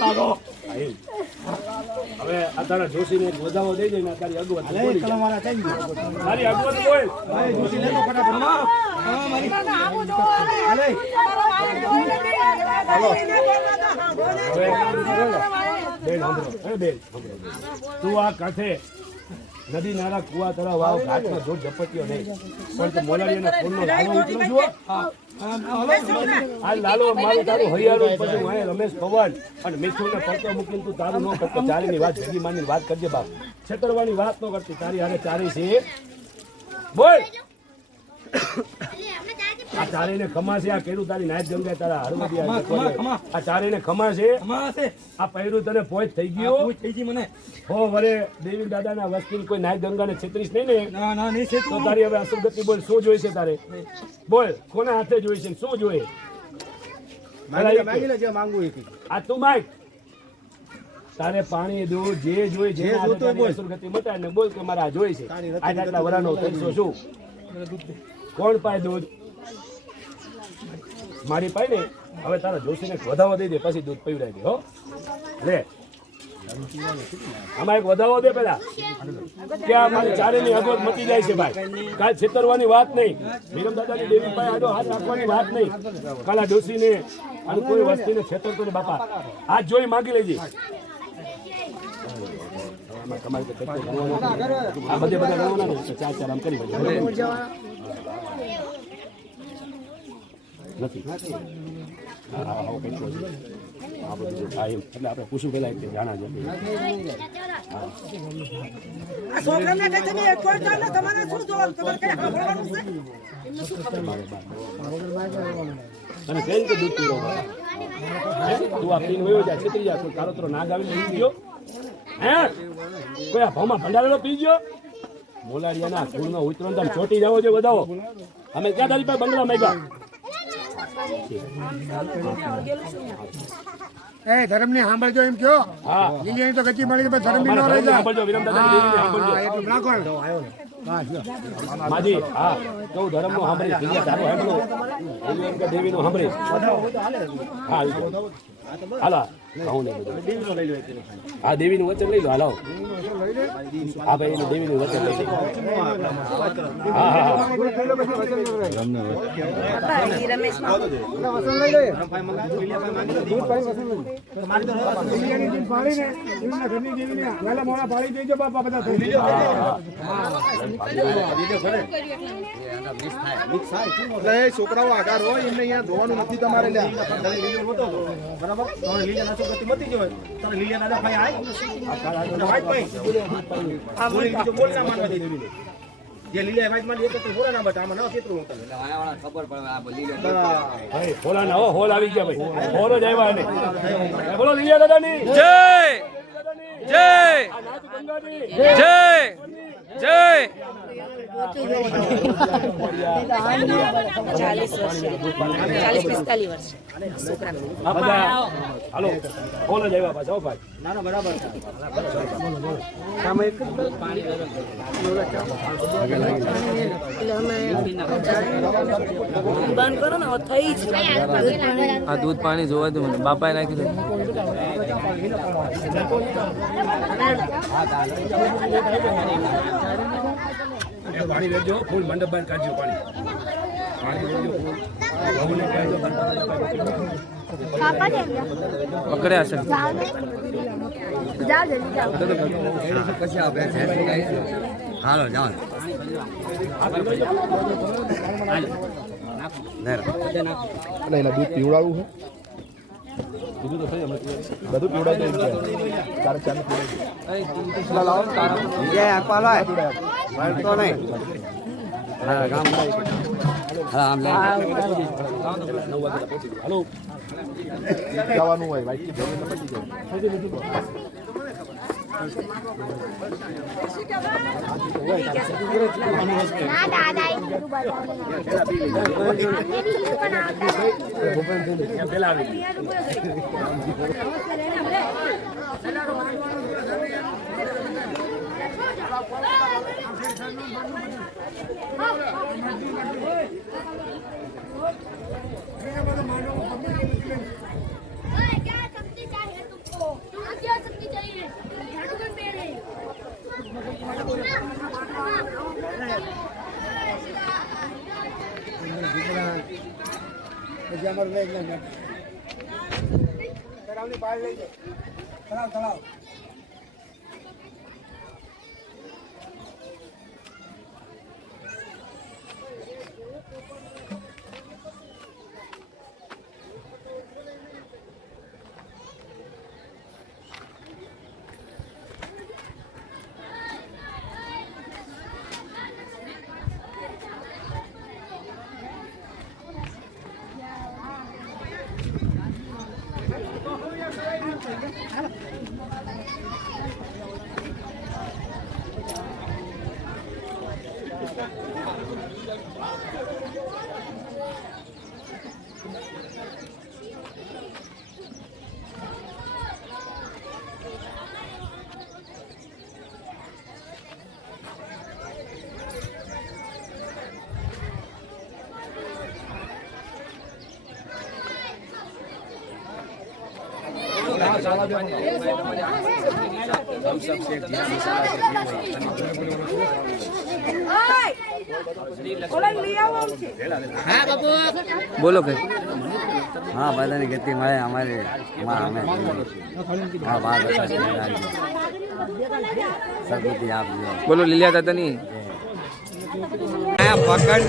તારો હવે આ તારા જોશીને વધાવો દઈ દે ને તારી અગવત તારી અગવત બોલ. તું આ કાંઠે નદી નાળા કુવા તળાવ વાવ ઘાટમાં જોર ઝપટ્યો નહીં, પણ તો મોલાડીના ફૂલનો લાલો ઉતરો જુઓ. આ લાલો મારું તારું હરિયાળું, પછી હું રમેશ પવન અને મીઠું ને પડતો મૂકીને તું તારું ન કરતો. ચારીની વાત જગી માની વાત કરજે બાપ, છેતરવાની વાત ન કરતી. તારી હારે ચારી છે બોલ. આ ચારીને ખમા છે, આ કેરું તારી નાયત ગંગાએ તારા હરવદી આ ચારીને ખમા છે. આ પહેરું તને પોચ થઈ ગયો મને હો વરે દેવી દાદાના વસ્તી કોઈ નાયત ગંગાને છેતરીશ નહીં ને. તો તારી હવે અસુગતિ બોલ, શું જોઈ છે તારે? બોલ, કોના હાથે જોઈ છે, શું જોઈએ? આ તું માગ તારે પાણી દૂધ જે જોઈ છે અસુરગતિ મટાય ને બોલ કે મારે આ જોઈ છે. આટલા વરાનો ત્રીસો શું કોણ પાય દૂધ? મારી પાય ને. હવે તારા જોશીને વધાવો દઈ દે, પછી દૂધ પીવડાવી દે. હો લે આમાં એક વધાવો દે પેલા, કે આ મારી ચારેની અગવત મટી જાય છે ભાઈ. કાલ છેતરવાની વાત નહીં, વિરમ દાદાની દેવી પાસે આડો હાથ રાખવાની વાત નહીં. કાલા જોશીને અને કોઈ વસ્તીને છેતરતો ને બાપા હાથ જોઈ માંગી લેજે. આ બધે બધા ગણવાના ચાર ચાર આમ કરી નથી. એટલે આપણે પૂછવું પેલા જાણા છે. અને કઈ રીતે દૂધ પીવો તું આ પીને વયો જાય છેતરી જાય. તારો તારો નાગ આવીને લઈ ગયો હે? કોઈ આ ભાવમાં ભંડારેલો પી ગયો? મોલાડિયાના ફૂલનો ઉતરો તમે ચોટી જાવ છે બધાઓ. અમે ક્યાં તારી પાસે બંગલા માંગ્યા? ધર્મની સાંભળજો એમ કયો. લીલિયાની તો ગતિ મળી પણ ધર્મની ન રહી જાય. એટલું નાખો માજી. હા કહું ધર્મનો સાંભળી દેવીનો સાંભળી. હા હાલા હા દેવીનું વચન લઈ લો. હાલો હા ભાઈ દેવીનું વચન લઈ લો. હા હા એટલે એ છોકરાઓ આધાર હોય એમને અહીંયા ધોવાનું નથી તમારે બરાબર લીલા નાચો ગતિ મતી જ હોય તારે લીલા દાદા ભાઈ આય વાઈટ ભાઈ આ બોલ ના માનવા દે જે લીલા વાઈટ માં એક તો બોલા ના બટ આમાં ન કેટલું હોતા ખબર પડે આ બોલી ભાઈ હોલા ના હોલ આવી ગયા ભાઈ હોલ જ આવ્યા ને બોલો લીલા દાદાની જય જય જય જય 40-45 વર્ષ હાલો હોલ જ આવ્યા પાછા ભાઈ ના ના બરાબર બંધ કરો ને થઈ જ આ દૂધ પાણી જોવા દે મને બાપાએ નાખી દે પાણી વેચજો ફૂલ મંડપ બહાર કાઢજો પાણી વેચજો પકડ્યા છે હાલો જાઓ એટલે એના દૂધ પીવડાવવું છે બધું પીવડાવી દે ચાર ચાર જવાનું હોય વાઈટ પેલા આવી બોલો કઈ हाँ बता नहीं कितनी मरे हमारे हाँ बात सब कुछ आप बोलो लिया था नहीं पकड़